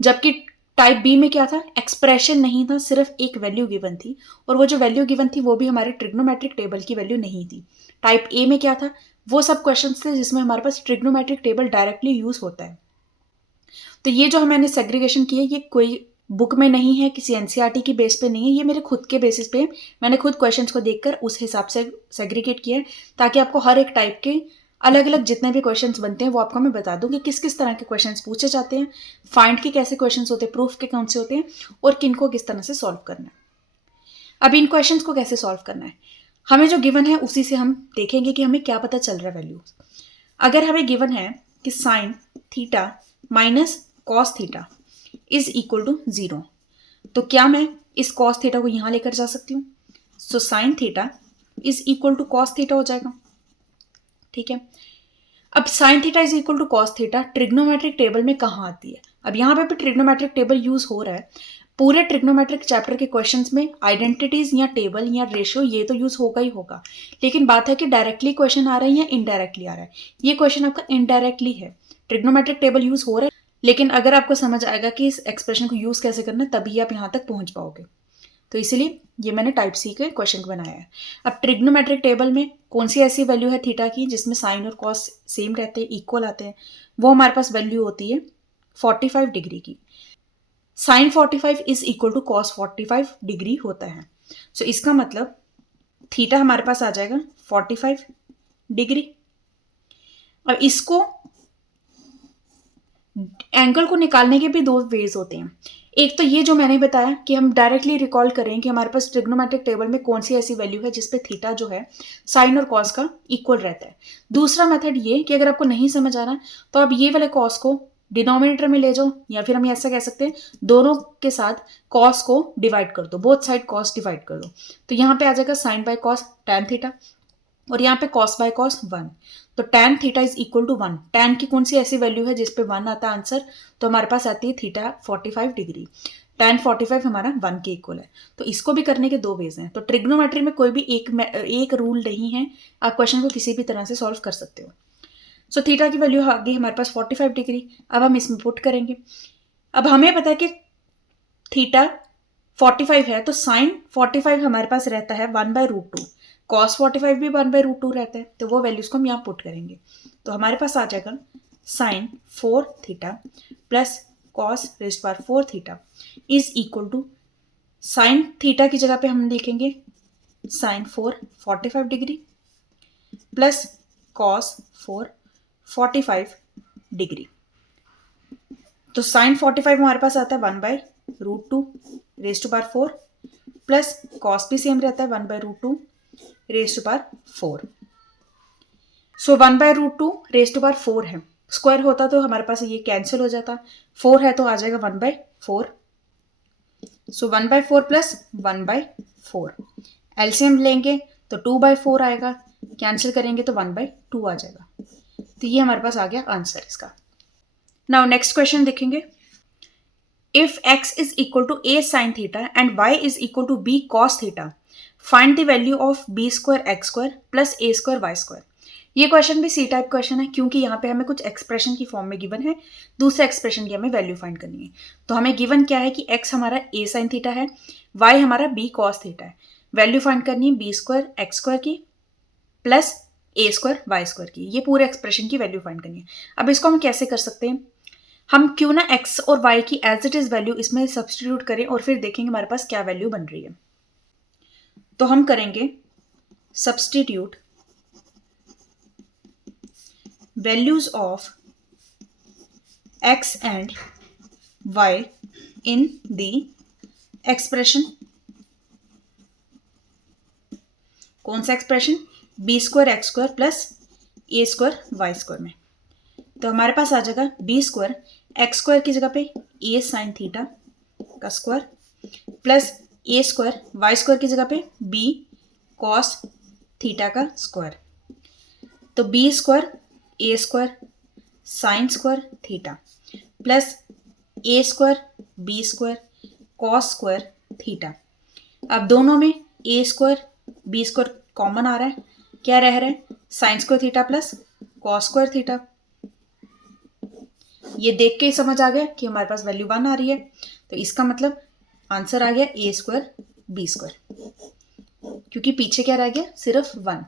जबकि टाइप बी में क्या था, एक्सप्रेशन नहीं था, सिर्फ एक वैल्यू गिवन थी, और वो जो वैल्यू गिवन थी वो भी हमारे ट्रिग्नोमेट्रिक टेबल की वैल्यू नहीं थी। टाइप ए में क्या था, वो सब क्वेश्चन थे जिसमें हमारे पास ट्रिग्नोमेट्रिक टेबल डायरेक्टली यूज होता है। तो ये जो मैंने सेग्रीगेशन की है, ये कोई बुक में नहीं है, किसी एनसीईआरटी की बेस पे नहीं है, ये मेरे खुद के बेसिस पे मैंने खुद क्वेश्चंस को देखकर उस हिसाब से सेग्रीगेट किया है, ताकि आपको हर एक टाइप के अलग अलग जितने भी क्वेश्चंस बनते हैं वो आपको मैं बता दूं कि किस किस तरह के क्वेश्चंस पूछे जाते हैं, फाइंड के कैसे क्वेश्चंस होते हैं, प्रूफ के कौन से होते हैं, और किनको किस तरह से सॉल्व करना है। अब इन क्वेश्चंस को कैसे सॉल्व करना है, हमें जो गिवन है उसी से हम देखेंगे कि हमें क्या पता चल रहा है वैल्यू। अगर हमें गिवन है कि sine theta minus cos theta is equal to 0, तो क्या मैं इस कॉस थीटा को यहां लेकर जा सकती हूँ? So sine theta is equal to cos theta हो जाएगा। ठीक है, अब sine theta is equal to cos theta trigonometric table में कहाँ आती है? अब यहाँ पे भी ट्रिग्नोमेट्रिक टेबल यूज हो रहा है। पूरे ट्रिग्नोमेट्रिक चैप्टर के क्वेश्चंस में आइडेंटिटीज या टेबल या रेशियो ये तो यूज होगा ही होगा, लेकिन बात है कि डायरेक्टली क्वेश्चन आ रहा है या इनडायरेक्टली आ रहा है। ये क्वेश्चन आपका इनडायरेक्टली है, ट्रिग्नोमेट्रिक टेबल यूज हो रहा है, लेकिन अगर आपको समझ आएगा कि इस एक्सप्रेशन को यूज कैसे करना है तभी आप यहाँ तक पहुंच पाओगे। तो इसीलिए ये मैंने टाइप सी के क्वेश्चन को बनाया है। अब ट्रिग्नोमेट्रिक टेबल में कौन सी ऐसी वैल्यू है थीटा की जिसमें साइन और कॉस सेम रहते हैं, इक्वल आते हैं? वो हमारे पास वैल्यू होती है 45 डिग्री की। Sine 45 is equal to cos 45 degree होता है। सो इसका मतलब थीटा हमारे पास आ जाएगा 45 डिग्री। अब इसको एंगल को निकालने के भी दो वेज होते हैं। एक तो ये जो मैंने बताया कि हम डायरेक्टली रिकॉल करें कि हमारे पास ट्रिग्नोमेट्रिक टेबल में कौन सी ऐसी वैल्यू है जिसपे थीटा जो है साइन और कॉस का इक्वल रहता है। दूसरा मेथड ये कि अगर आपको नहीं समझ आ रहा तो आप ये वाले कॉस को डिनोमिनेटर में ले जाओ, या फिर हम ऐसा कह सकते हैं दोनों के साथ कॉस को डिवाइड कर दो, बोथ साइड कॉस डिवाइड कर दो। तो यहाँ पे आ जाएगा sine by cos tan theta, और यहाँ पे कॉस बाय कॉस 1। तो tan theta is equal to 1। Tan की कौन सी ऐसी वैल्यू है जिसपे 1 आता है आंसर? तो हमारे पास आती है थीटा 45 डिग्री। टैन 45 हमारा 1 के इक्वल है। तो इसको भी करने के दो वेज हैं। तो ट्रिग्नोमेट्री में कोई भी एक रूल नहीं है, आप क्वेश्चन को किसी भी तरह से सॉल्व कर सकते हो। सो थीटा की वैल्यू आ गई हमारे पास 45 डिग्री। अब हम इसमें पुट करेंगे। अब हमें पता है कि थीटा 45 है, तो साइन 45 हमारे पास रहता है 1/√2, कॉस 45 भी 1/√2 रहता है, तो वो वैल्यूज को हम यहाँ पुट करेंगे। तो हमारे पास आ जाएगा sine 4 theta plus cos raised power 4 theta is equal to sine theta की जगह पे हम लिखेंगे sine 4 45 degree plus cos 4 45 degree. तो साइन 45 हमारे पास आता है 1/√2 raised to power 4 plus cos भी सेम रहता है 1/√2 raised to power 4। So 1/√2 raised to power 4 है, स्क्वायर होता तो हमारे पास ये कैंसिल हो जाता, 4 है तो आ जाएगा 1/4। सो 1/4 प्लस 1/4 एलसीएम लेंगे तो 2/4 आएगा, कैंसिल करेंगे तो 1/2 आ जाएगा। तो ये हमारे पास आ गया आंसर इसका। नाउ नेक्स्ट क्वेश्चन देखेंगे। If x is equal to a sin theta and y is equal to b cos theta, find the value of b square x square plus a square y square. ये question भी C type question है, क्योंकि यहाँ पे हमें कुछ expression की form में गिवन है, दूसरे एक्सप्रेशन की हमें वैल्यू फाइंड करनी है। तो हमें गिवन क्या है कि x हमारा a sin थीटा है, y हमारा b cos थीटा है, वैल्यू फाइंड करनी है b स्क्वायर x स्क्वायर की plus a square y square की। ये पूरे एक्सप्रेशन की वैल्यू फाइंड करनी है। अब इसको हम कैसे कर सकते हैं, हम क्यों ना x और y की एज इट इज वैल्यू इसमें सब्सटीट्यूट करें और फिर देखेंगे हमारे पास क्या वैल्यू बन रही है। तो हम करेंगे substitute values of x and y in the expression, कौन सा expression, B square X square plus A square Y square में। तो हमारे पास आ जाएगा बी स्क्वायर एक्स स्क्वायर की जगह पे ए साइन थीटा का square plus A square Y square की जगह पे बी कॉस थीटा का स्क्वायर। तो B square A square sine square theta plus A square B square cos square theta. अब दोनों में A square B square common आ रहा है, क्या रह रहा है, sine square theta plus cos square theta. ये देख के ही समझ आ गया कि हमारे पास वैल्यू 1 आ रही है, तो इसका मतलब आंसर आ गया ए स्क्वायर बी स्क्वायर, क्योंकि पीछे क्या रह गया, सिर्फ 1।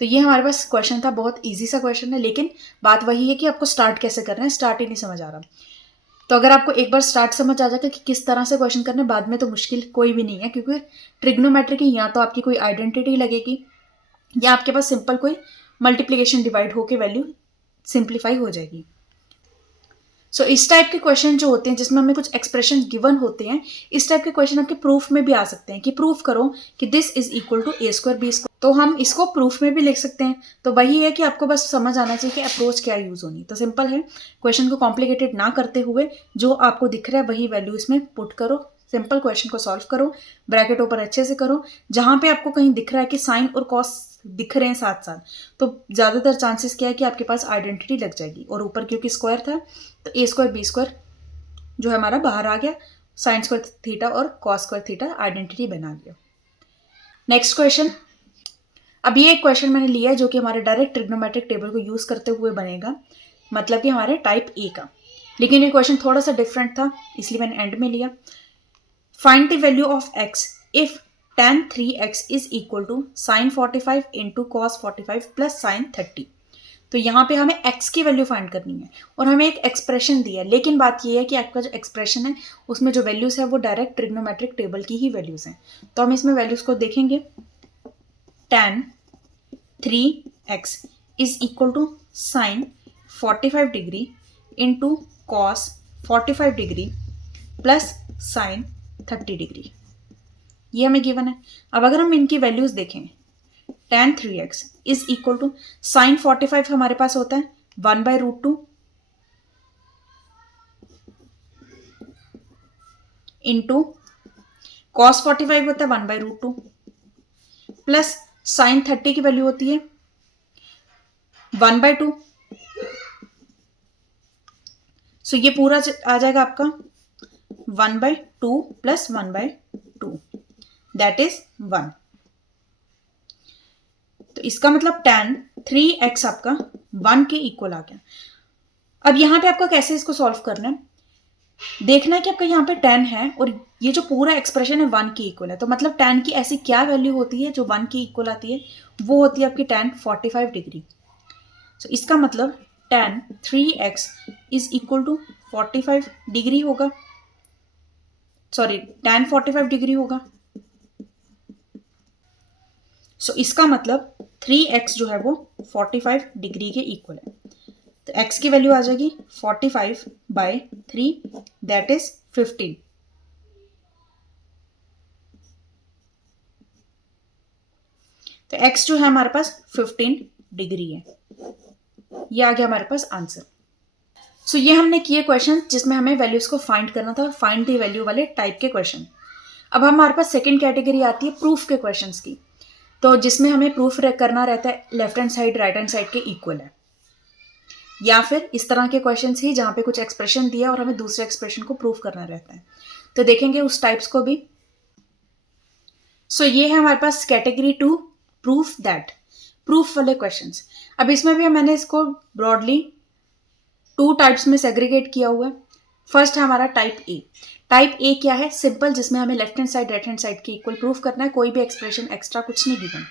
तो ये हमारे पास क्वेश्चन था, बहुत इजी सा क्वेश्चन है, लेकिन बात वही है कि आपको स्टार्ट कैसे करना है, स्टार्ट ही नहीं समझ आ रहा। तो अगर आपको एक बार स्टार्ट समझ आ जाएगा कि किस तरह से क्वेश्चन करना है, बाद में तो मुश्किल कोई भी नहीं है, क्योंकि ट्रिग्नोमेट्री की या तो आपकी कोई आइडेंटिटी लगेगी या आपके पास सिंपल कोई मल्टीप्लिकेशन डिवाइड होके वैल्यू सिंप्लीफाई हो जाएगी। सो इस टाइप के क्वेश्चन जो होते हैं जिसमें हमें कुछ एक्सप्रेशन गिवन होते हैं, इस टाइप के क्वेश्चन आपके प्रूफ में भी आ सकते हैं कि प्रूफ करो कि this is equal to a square B square. तो हम इसको प्रूफ में भी लिख सकते हैं। तो वही है कि आपको बस समझ आना चाहिए कि अप्रोच क्या यूज होनी। तो सिंपल है, क्वेश्चन को कॉम्प्लिकेटेड ना करते हुए जो आपको दिख रहा है वही वैल्यू इसमें पुट करो, सिंपल क्वेश्चन को सॉल्व करो, ब्रैकेट ऊपर अच्छे से करो। जहां पे आपको कहीं दिख रहा है कि साइन और कॉस दिख रहे हैं साथ साथ, तो ज्यादातर चांसेस क्या है कि आपके पास आइडेंटिटी लग जाएगी। और ऊपर क्योंकि स्क्वायर था तो ए स्क्वायर बी स्क्वायर जो है हमारा बाहर आ गया, साइन स्क्वायर थीटा और कॉस स्क्वायर थीटा आइडेंटिटी बना लिया। नेक्स्ट क्वेश्चन, अब ये एक क्वेश्चन मैंने लिया है जो कि हमारे डायरेक्ट ट्रिग्नोमेट्रिक टेबल को यूज करते हुए बनेगा, मतलब कि हमारे टाइप ए का। लेकिन ये क्वेश्चन थोड़ा सा डिफरेंट था, इसलिए मैंने एंड में लिया। Find the value of x if tan 3x is equal to sine 45 into cos 45 plus sine 30। तो यहाँ पे हमें x की वैल्यू फाइंड करनी है और हमें एक एक्सप्रेशन दिया है, लेकिन बात ये है कि आपका जो एक्सप्रेशन है उसमें जो वैल्यूज है वो डायरेक्ट ट्रिग्नोमेट्रिक टेबल की ही वैल्यूज हैं। तो हम इसमें वैल्यूज को देखेंगे। tan 3x is equal to sine 45 degree into cos 45 degree plus sine 30 degree, ये हमें गिवन है। अब अगर हम इनकी वैल्यूज देखें, tan 3x is equal to sine 45 हमारे पास होता है 1/√2 इंटू कॉस 45 होता है 1/√2 प्लस साइन 30 की वैल्यू होती है 1/2। सो ये पूरा आ जाएगा आपका 1/2 प्लस 1/2 दैट इज 1। तो इसका मतलब tan 3x आपका 1 के इक्वल आ गया। अब यहां पे आपको कैसे इसको सॉल्व करना है, देखना है कि आपका यहाँ पे tan है और ये जो पूरा एक्सप्रेशन है 1 के इक्वल है। तो मतलब tan की ऐसी क्या वैल्यू होती है जो 1 के इक्वल आती है, वो होती है आपकी tan 45 डिग्री। तो इसका मतलब tan 3x is equal to 45 degree होगा, सॉरी tan 45 डिग्री होगा। सो इसका मतलब 3x जो है वो 45 डिग्री के इक्वल है। तो x की वैल्यू आ जाएगी 45/3 दैट इज 15। तो x जो है हमारे पास 15 डिग्री है, ये आ गया हमारे पास आंसर। सो ये हमने किए क्वेश्चन जिसमें हमें वैल्यूज को फाइंड करना था, फाइंड द वैल्यू वाले टाइप के क्वेश्चन। अब हमारे पास सेकंड कैटेगरी आती है प्रूफ के क्वेश्चंस की, तो जिसमें हमें प्रूफ करना रहता है left hand side right hand side के इक्वल है, या फिर इस तरह के क्वेश्चंस ही जहां पे कुछ एक्सप्रेशन दिया और हमें दूसरे एक्सप्रेशन को प्रूफ करना रहता है। तो देखेंगे उस टाइप्स को भी। सो ये है हमारे पास कैटेगरी 2 प्रूफ दैट, प्रूफ वाले क्वेश्चंस। अब इसमें भी मैंने इसको ब्रॉडली 2 टाइप्स में सेग्रीगेट किया हुआ है। फर्स्ट है हमारा टाइप ए। टाइप ए क्या है, सिंपल, जिसमें हमें left hand side right hand side के इक्वल प्रूफ करना है, कोई भी एक्सप्रेशन एक्स्ट्रा कुछ नहीं गिवन।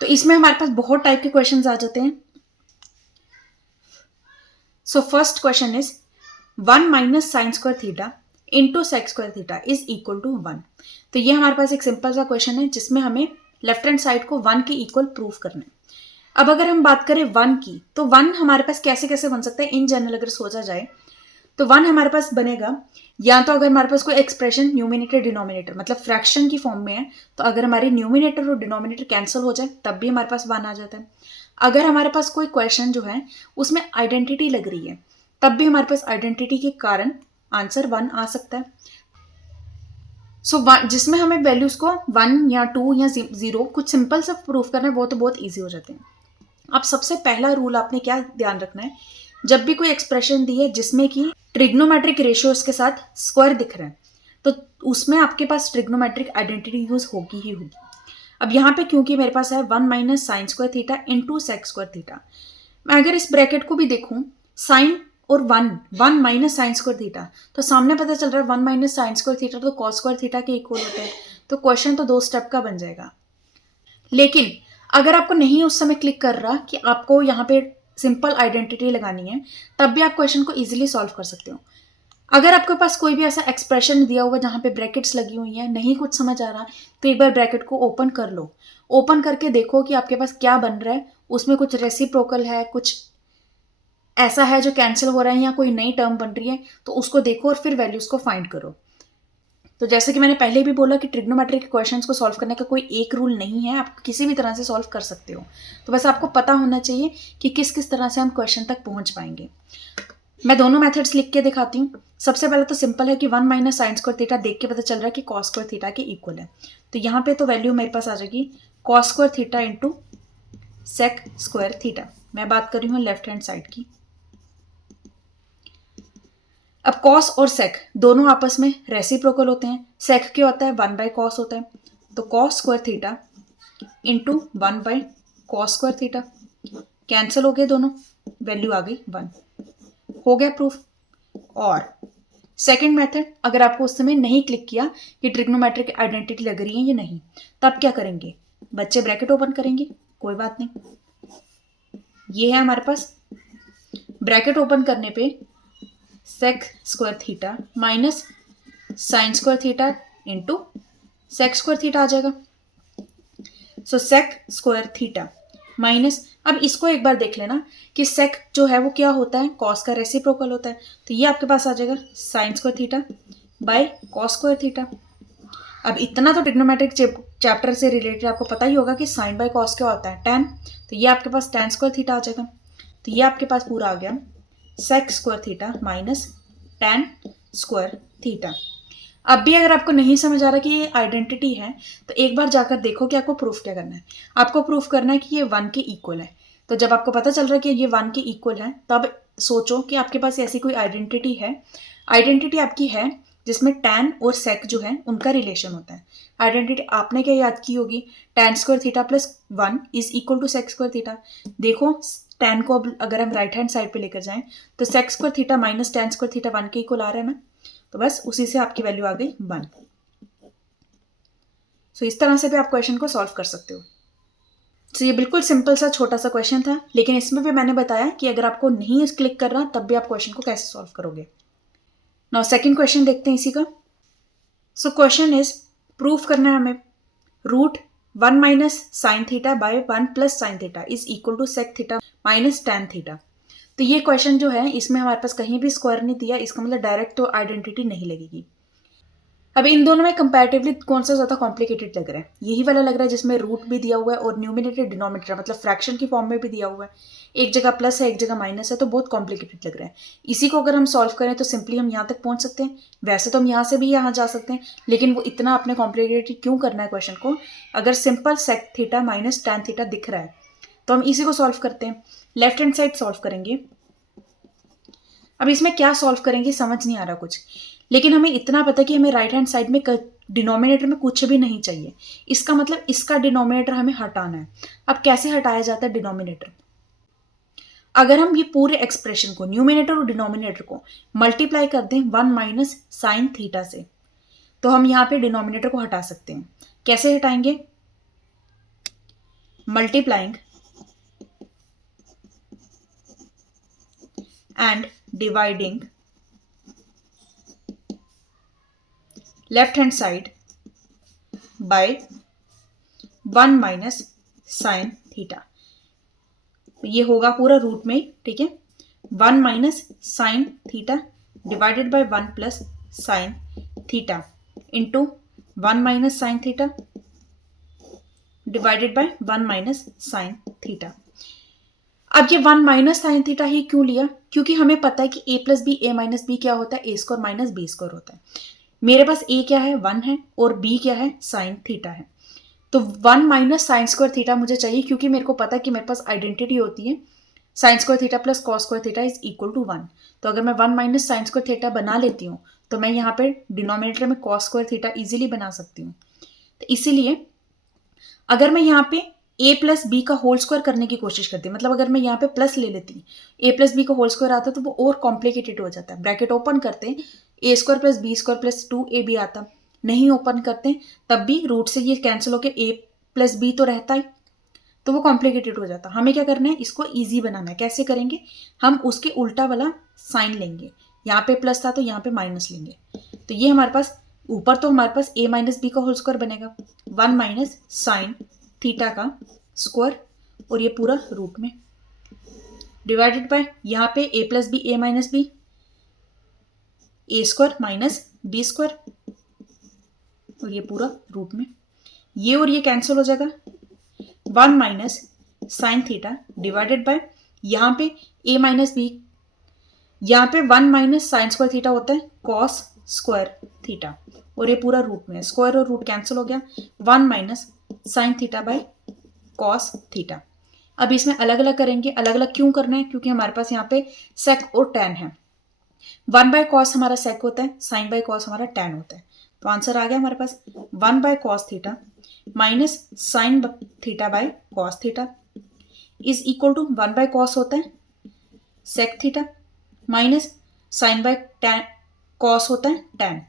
तो इसमें हमारे पास बहुत टाइप के क्वेश्चंस आ जाते हैं। So first question is 1 minus sine square theta into sec square theta is equal to 1। तो ये हमारे पास एक सिंपल सा क्वेश्चन है जिसमें हमें लेफ्ट हैंड साइड को 1 के इक्वल प्रूफ करना है। अब अगर हम बात करें 1 की, तो 1 हमारे पास कैसे कैसे बन सकता है इन जनरल अगर सोचा जाए, तो 1 हमारे पास बनेगा या तो अगर हमारे पास कोई एक्सप्रेशन न्यूमिनेटर डिनोमिनेटर मतलब फ्रैक्शन की फॉर्म में है, तो अगर हमारी न्यूमिनेटर और डिनोमिनेटर कैंसिल हो जाए तब भी हमारे पास 1 आ जाता है। अगर हमारे पास कोई क्वेश्चन जो है उसमें आइडेंटिटी लग रही है तब भी हमारे पास आइडेंटिटी के कारण आंसर 1 आ सकता है। सो जिसमें हमें वैल्यूज को 1 या 2 या 0 कुछ सिंपल सा प्रूफ करना है वो तो बहुत ईजी हो जाते हैं। अब सबसे पहला रूल आपने क्या ध्यान रखना है, जब भी कोई एक्सप्रेशन दी है जिसमें कि ट्रिग्नोमेट्रिक रेशियोज के साथ स्क्वायर दिख रहे हैं तो उसमें आपके पास ट्रिग्नोमेट्रिक आइडेंटिटी यूज होगी ही होगी। अब यहाँ पे क्योंकि मेरे पास है 1 minus sine square theta into sec square theta, मैं अगर इस ब्रैकेट को भी देखूं साइन और 1 माइनस साइन स्क्वायर थीटा, तो सामने पता चल रहा है 1 माइनस साइन स्क्वायर थीटा तो कॉस स्क्वायर थीटा के इक्वल होता है, तो क्वेश्चन तो 2 स्टेप का बन जाएगा। लेकिन अगर आपको नहीं उस समय क्लिक कर रहा कि आपको यहाँ पे सिंपल आइडेंटिटी लगानी है, तब भी आप क्वेश्चन को इजीली सॉल्व कर सकते हो। अगर आपके पास कोई भी ऐसा एक्सप्रेशन दिया हुआ जहाँ पे ब्रैकेट्स लगी हुई हैं, नहीं कुछ समझ आ रहा, तो एक बार ब्रैकेट को ओपन कर लो। ओपन करके देखो कि आपके पास क्या बन रहा है, उसमें कुछ रेसिप्रोकल है, कुछ ऐसा है जो कैंसिल हो रहा है या कोई नई टर्म बन रही है, तो उसको देखो और फिर वैल्यूज को फाइंड करो। तो जैसे कि मैंने पहले भी बोला कि ट्रिग्नोमेट्री के क्वेश्चंस को सॉल्व करने का कोई एक रूल नहीं है, आप किसी भी तरह से सॉल्व कर सकते हो। तो बस आपको पता होना चाहिए कि किस किस तरह से हम क्वेश्चन तक पहुंच पाएंगे। मैं दोनों मेथड्स लिख के दिखाती हूँ। सबसे पहले तो सिंपल है कि 1 माइनस साइन स्क्वायर थीटा देख के पता चल रहा है कि कॉस स्क्वायर थीटा के इक्वल है, तो यहाँ पे तो वैल्यू मेरे पास आ जाएगी cos square theta into sec square theta. मैं बात कर रही हूँ लेफ्ट हैंड साइड की। अब कॉस और सेक दोनों आपस में रेसिप्रोकल होते हैं। सेक क्या होता है, 1 बाय कॉस होता है, तो cos square theta into 1 by cos square theta, cancel हो गए दोनों, वैल्यू आ गई 1, हो गया प्रूफ। और सेकंड मेथड, अगर आपको उस समय नहीं क्लिक किया कि ट्रिग्नोमेट्रिक आइडेंटिटी लग रही है या नहीं, तब क्या करेंगे, बच्चे ब्रैकेट ओपन करेंगे, कोई बात नहीं, ये है हमारे पास ब्रैकेट ओपन करने पे sec square theta minus sine square theta into sec square theta आ जाएगा। So sec square theta minus, अब इसको एक बार देख लेना कि सेक जो है वो क्या होता है, कॉस का रेसिप्रोकल होता है, तो ये आपके पास आ जाएगा sign square theta by cos square theta. अब इतना तो ट्रिग्नोमेट्रिक चैप्टर से रिलेटेड आपको पता ही होगा कि साइन बाय कॉस क्या होता है, टैन, तो ये आपके पास टैन स्क्वायर थीटा आ जाएगा। तो ये आपके पास पूरा आ गया sec square theta minus tan square theta. अब भी अगर आपको नहीं समझ आ रहा कि ये आइडेंटिटी है, तो एक बार जाकर देखो कि आपको प्रूफ क्या करना है। आपको प्रूफ करना है कि ये 1 के इक्वल है। तो जब आपको पता चल रहा है कि ये 1 के इक्वल है, तब सोचो कि आपके पास ऐसी कोई आइडेंटिटी है। आइडेंटिटी आपकी है जिसमें टैन और सेक जो है उनका रिलेशन होता है। आइडेंटिटी आपने क्या याद की होगी, tan square theta plus 1 is equal to sec square theta. देखो टैन को अगर हम राइट हैंड साइड पे लेकर जाएं तो sec square theta minus tan square theta 1 के इक्वल आ रहा है ना, तो बस उसी से आपकी वैल्यू आ गई 1। सो इस तरह से भी आप क्वेश्चन को सॉल्व कर सकते हो। तो ये बिल्कुल सिंपल सा छोटा सा क्वेश्चन था, लेकिन इसमें भी मैंने बताया कि अगर आपको नहीं क्लिक कर रहा तब भी आप क्वेश्चन को कैसे सॉल्व करोगे। नाउ सेकंड क्वेश्चन देखते हैं इसी का। सो क्वेश्चन इज, प्रूफ करना है हमें root 1 minus sine theta by 1 plus sine theta is equal to sec theta minus tan theta. तो ये क्वेश्चन जो है इसमें हमारे पास कहीं भी स्क्वायर नहीं दिया, इसका मतलब डायरेक्ट तो आइडेंटिटी नहीं लगेगी। अब इन दोनों में कंपैरेटिवली कौन सा ज़्यादा कॉम्प्लिकेटेड लग रहा है, यही वाला लग रहा है जिसमें रूट भी दिया हुआ है और न्यूमिनेटर डिनोमिनेटर मतलब फ्रैक्शन की फॉर्म में भी दिया हुआ है, एक जगह प्लस है एक जगह माइनस है, तो बहुत कॉम्प्लिकेटेड लग रहा है। इसी को अगर हम सॉल्व करें तो सिंपली हम यहाँ तक पहुँच सकते हैं। वैसे तो हम यहाँ से भी यहाँ जा सकते हैं, लेकिन वो इतना अपने कॉम्प्लिकेटेड क्यों करना है क्वेश्चन को। अगर simple sec theta minus tan theta दिख रहा है तो हम इसी को सॉल्व करते हैं, लेफ्ट हैंड साइड सॉल्व करेंगे। अब इसमें क्या सॉल्व करेंगे समझ नहीं आ रहा कुछ, लेकिन हमें इतना पता कि हमें राइट हैंड साइड में डिनोमिनेटर में कुछ भी नहीं चाहिए, इसका मतलब इसका डिनोमिनेटर हमें हटाना है। अब कैसे हटाया जाता है डिनोमिनेटर, अगर हम ये पूरे एक्सप्रेशन को न्यूमिनेटर और डिनोमिनेटर को मल्टीप्लाई कर दें 1 माइनस साइन थीटा से, तो हम यहाँ पे डिनोमिनेटर को हटा सकते हैं। कैसे हटाएंगे, multiplying and dividing left hand side by 1 minus sine theta. ये होगा पूरा रूट में, ठीक है, 1 minus sine theta divided bye 1 plus sine theta into 1 minus sine theta divided bye 1 minus sine theta. अब ये 1 माइनस साइन थीटा ही क्यों लिया? क्योंकि हमें पता है कि a plus b a minus b क्या होता है, a square minus b square होता है। मेरे पास a क्या है 1 है और b क्या है साइन थीटा है। तो 1 माइनस साइन स्क्वायर थीटा मुझे चाहिए, क्योंकि मेरे को पता है कि मेरे पास आइडेंटिटी होती है sine square theta plus cos square theta is equal to 1। तो अगर मैं 1 माइनस साइन स्क्वायर थीटा बना लेती हूँ तो मैं यहाँ पे डिनोमिनेटर में कॉस स्क्वायर थीटा इजीली बना सकती हूँ। तो इसीलिए अगर मैं यहाँ पे a प्लस बी का होल स्क्वायर करने की कोशिश करती, मतलब अगर मैं यहाँ पे प्लस ले लेती, a प्लस बी का होल स्क्वायर आता तो वो और कॉम्प्लिकेटेड हो जाता है। ब्रैकेट ओपन करते a square plus b square plus 2ab आता, नहीं ओपन करते तब भी रूट से ये कैंसिल होकर a प्लस बी तो रहता ही, तो वो कॉम्प्लिकेटेड हो जाता। हमें क्या करना है, इसको ईजी बनाना है। कैसे करेंगे, हम उसके उल्टा वाला साइन लेंगे। यहाँ पे प्लस था तो यहाँ पे माइनस लेंगे। तो ये हमारे पास ऊपर तो हमारे पास a माइनस बी का होल स्क्वायर बनेगा 1 माइनस साइन थीटा का स्क्वायर और ये पूरा रूट में डिवाइडेड बाय यहाँ पे a plus b a minus b a square minus b square और ये पूरा रूट में, ये और ये कैंसिल हो जाएगा 1 minus sine theta divided by यहाँ पे a माइनस बी, यहाँ पे 1 माइनस साइन स्क्वायर थीटा होता है कॉस स्क्वायर थीटा और ये पूरा रूट में, स्क्वायर और रूट कैंसिल हो गया 1 minus sine theta by cos theta. अब इसमें अलग अलग करेंगे। अलग अलग क्यों करना है, क्योंकि हमारे पास यहाँ पे सेक और टैन है। 1 बाय कॉस हमारा सेक होता है, साइन बाय कॉस हमारा टैन होता है। तो आंसर आ गया हमारे पास 1 by cos theta minus sine theta by cos theta is equal to 1 by cos होता है sec theta minus sine by tan cos होता है टैन।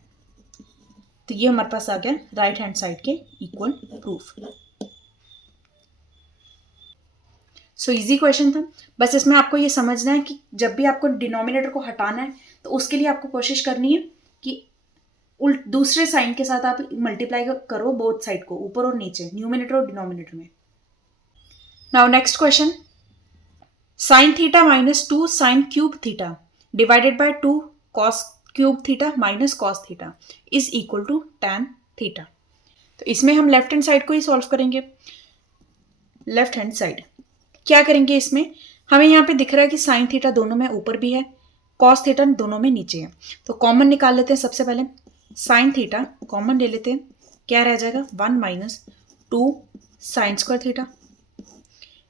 तो ये हमारे पास आ गया राइट हैंड साइड के equal proof. So easy question था। बस इसमें आपको ये समझना है कि जब भी आपको डिनोमिनेटर को हटाना है तो उसके लिए आपको कोशिश करनी है कि दूसरे साइन के साथ आप मल्टीप्लाई करो बोथ साइड को, ऊपर और नीचे, न्यूमिनेटर और डिनोमिनेटर में। Now next question, sine theta minus 2 sine cube theta divided by 2 cos cube theta minus cos theta is equal to tan theta. तो इसमें हम लेफ्ट हैंड साइड को ही सॉल्व करेंगे। लेफ्ट हैंड साइड क्या करेंगे, इसमें हमें यहाँ पे दिख रहा है कि साइन थीटा दोनों में ऊपर भी है, कॉस थीटा दोनों में नीचे है। तो कॉमन निकाल लेते हैं। सबसे पहले साइन थीटा कॉमन ले लेते हैं, क्या रह जाएगा 1 minus 2 sine square theta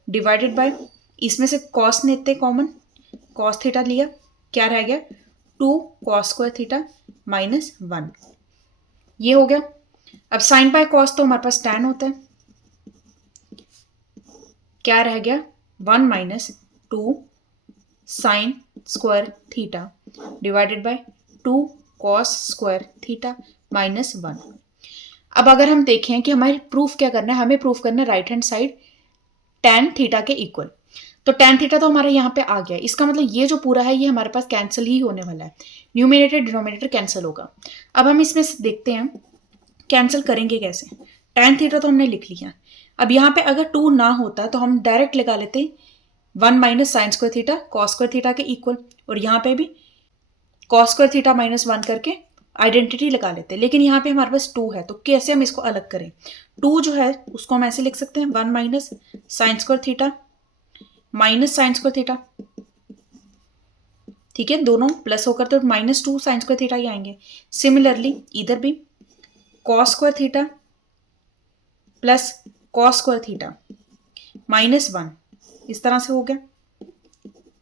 divided bye, इसमें से कॉस लेते हैं कॉमन, कॉस थीटा लिया, क्या रह गया 2 कॉस स्क्वायर थीटा माइनस 1, ये हो गया। अब साइन बाय कॉस तो हमारे पास टैन होता है, क्या रह गया 1 minus 2 sine square theta divided by 2 cos square theta minus 1। अब अगर हम देखें कि हमारे प्रूफ क्या करना है, हमें प्रूफ करना है right hand side tan theta के इक्वल। तो टैन थीटा तो हमारा यहाँ पे आ गया, इसका मतलब ये जो पूरा है ये हमारे पास कैंसिल ही होने वाला है, न्यूमिनेटर डिनोमिनेटर कैंसिल होगा। अब हम इसमें देखते हैं कैंसिल करेंगे कैसे। टैन थीटा तो हमने लिख लिया। अब यहाँ पे अगर 2 ना होता तो हम डायरेक्ट लगा लेते 1 minus sine square theta cos square theta के इक्वल, और यहाँ पे भी कॉस स्क्वायर थीटा माइनस 1 करके आइडेंटिटी लगा लेते। लेकिन यहाँ पे हमारे पास 2 है, तो कैसे हम इसको अलग करें। 2 जो है उसको हम ऐसे लिख सकते हैं 1 minus sine square theta minus sine square theta, ठीक है, दोनों प्लस होकर तो माइनस 2 साइन स्क्वायर थीटा ही आएंगे। सिमिलरली इधर भी cos square theta plus cos square theta minus 1, इस तरह से हो गया।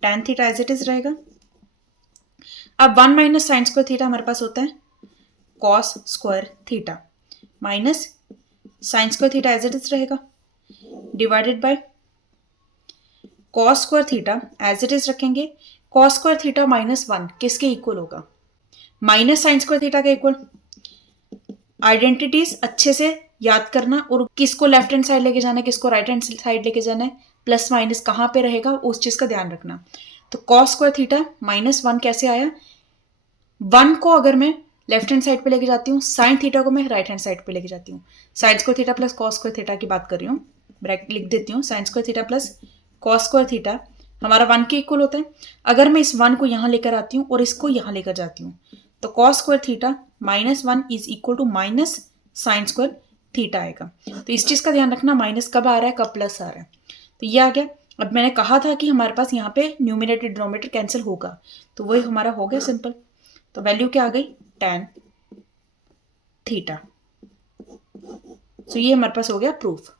Tan theta as it is रहेगा। अब 1 माइनस साइन स्क्वायर थीटा हमारे पास होता है cos square theta minus sine square theta as it is रहेगा divided by cos square theta as it is रखेंगे। कॉस स्क्वायर थीटा माइनस 1 किसके equal होगा, माइनस साइन स्क्वायर थीटा के equal. Identities अच्छे से याद करना और किसको लेफ्ट हैंड साइड लेके जाना है किसको राइट हैंड साइड लेके जाना है, प्लस माइनस कहाँ पे रहेगा उस चीज का ध्यान रखना। तो कॉस स्क्वायर थीटा माइनस 1 कैसे आया, 1 को अगर मैं लेफ्ट हैंड साइड पे लेके जाती हूँ, साइन थीटा को मैं राइट हैंड साइड पे लेके जाती हूँ। Sign square theta plus cos square theta की बात कर रही हूँ, ब्रैकेट लिख देती हूँ, sign square theta plus cos square theta हमारा 1 के इक्वल होता है। अगर मैं इस 1 को यहाँ लेकर आती हूँ और इसको यहाँ लेकर जाती हूँ तो cos square theta -1 is equal to minus sine square theta आएगा। तो इस चीज का ध्यान रखना, माइनस कब आ रहा है, कब प्लस आ रहा है। तो ये आ गया। अब मैंने कहा था कि हमारे पास यहाँ पे न्यूमिनेटर डिनोमिनेटर कैंसिल होगा, तो वही हमारा हो गया सिंपल। तो वैल्यू क्या आ गई, tan थीटा। तो ये हमारे पास हो गया प्रूफ।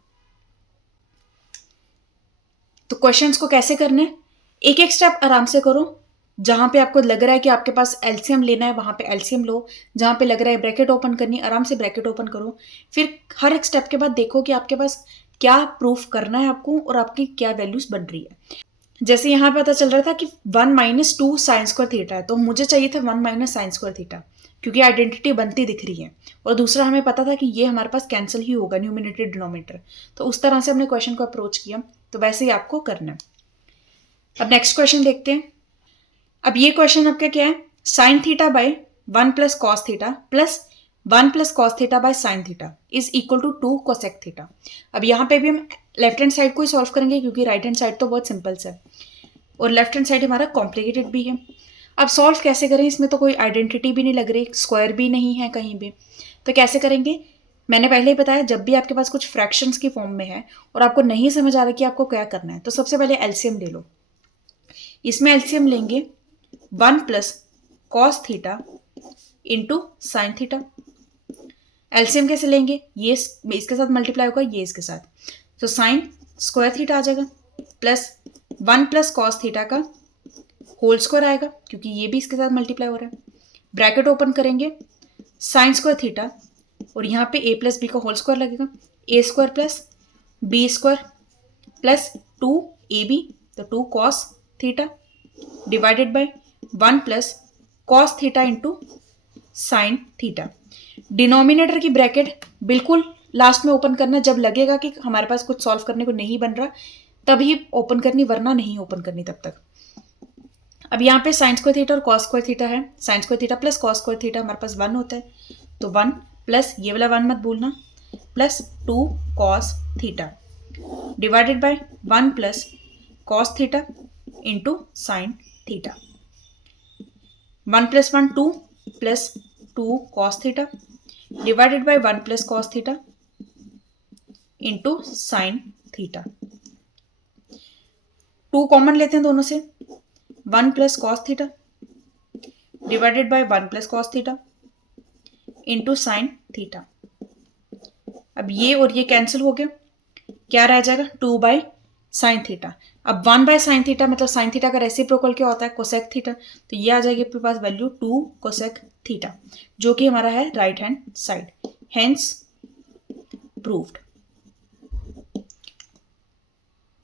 तो क्वेश्चंस को कैसे करने, एक एक स्टेप आराम से करो। जहां पे आपको लग रहा है कि आपके पास एलसीएम लेना है वहां पे एलसीएम लो, जहां पे लग रहा है ब्रैकेट ओपन करनी है आराम से ब्रैकेट ओपन करो। फिर हर एक स्टेप के बाद देखो कि आपके पास क्या प्रूफ करना है आपको और आपकी क्या वैल्यूज बन रही है। जैसे यहाँ पता चल रहा था कि 1 - 2 साइन स्क्वायर थीटा है, तो मुझे चाहिए था 1 - साइन स्क्वायर थीटा, क्योंकि आइडेंटिटी बनती दिख रही है। और दूसरा हमें पता था कि ये हमारे पास कैंसिल ही होगा न्यूमिनेटर डिनोमिनेटर। तो उस तरह से हमने क्वेश्चन को अप्रोच किया, तो वैसे ही आपको करना है। अब नेक्स्ट क्वेश्चन देखते हैं। अब ये क्वेश्चन आपका क्या है, sine theta by 1 + cos theta plus 1 + cos theta by sine theta is equal to 2 cosec theta. अब यहाँ पे भी हम लेफ्ट हैंड साइड को ही सॉल्व करेंगे, क्योंकि राइट हैंड साइड तो बहुत सिंपल सा है और लेफ्ट हैंड साइड हमारा कॉम्प्लिकेटेड भी है। अब सॉल्व कैसे करें, इसमें तो कोई आइडेंटिटी भी नहीं लग रही, स्क्वायर भी नहीं है कहीं भी, तो कैसे करेंगे। मैंने पहले ही बताया, जब भी आपके पास कुछ फ्रैक्शंस की फॉर्म में है और आपको नहीं समझ आ रहा कि आपको क्या करना है, तो सबसे पहले एलसीएम ले लो। इसमें एलसीएम लेंगे 1 + cos theta into sine theta. LCM कैसे लेंगे, ये इसके साथ मल्टीप्लाई होगा, ये इसके साथ, तो साइन स्क्वायर थीटा आ जाएगा प्लस 1 + कॉस थीटा का होल स्क्वायर आएगा, क्योंकि ये भी इसके साथ मल्टीप्लाई हो रहा है। ब्रैकेट ओपन करेंगे, साइन स्क्वायर थीटा और यहाँ पे a + b का होल स्क्वायर लगेगा, a² + b² प्लस 2ab, तो 2 cos theta divided bye 1 + cos theta into sine theta. Denominator की ब्रैकेट बिल्कुल लास्ट में ओपन करना, जब लगेगा कि हमारे पास कुछ सॉल्व करने को नहीं बन रहा तभी ओपन करनी, वरना नहीं ओपन करनी तब तक। अब यहाँ पे साइन स्क्वायर थीटा और कॉस स्क्वायर थीटा है, sine square theta plus cos square theta हमारे पास 1 होता है, तो 1 प्लस ये वाला 1 मत भूलना, plus 2 cos theta divided bye 1 + cos theta into sine theta. 1 + 1 2 plus 2 cos theta divided bye 1 + cos theta into sine theta. 2 common लेते हैं दोनों से, 1 + cos theta divided bye 1 + cos theta into sine theta. अब ये और ये कैंसिल हो गया, क्या रह जाएगा 2 / साइन थीटा। अब 1 / साइन थीटा मतलब साइन थीटा का रेसिप्रोकल क्या होता है, कोसेक थीटा, तो ये आ जाएगी आपके पास वैल्यू 2 कोसेक थीटा, जो कि हमारा है right hand side, hence proved.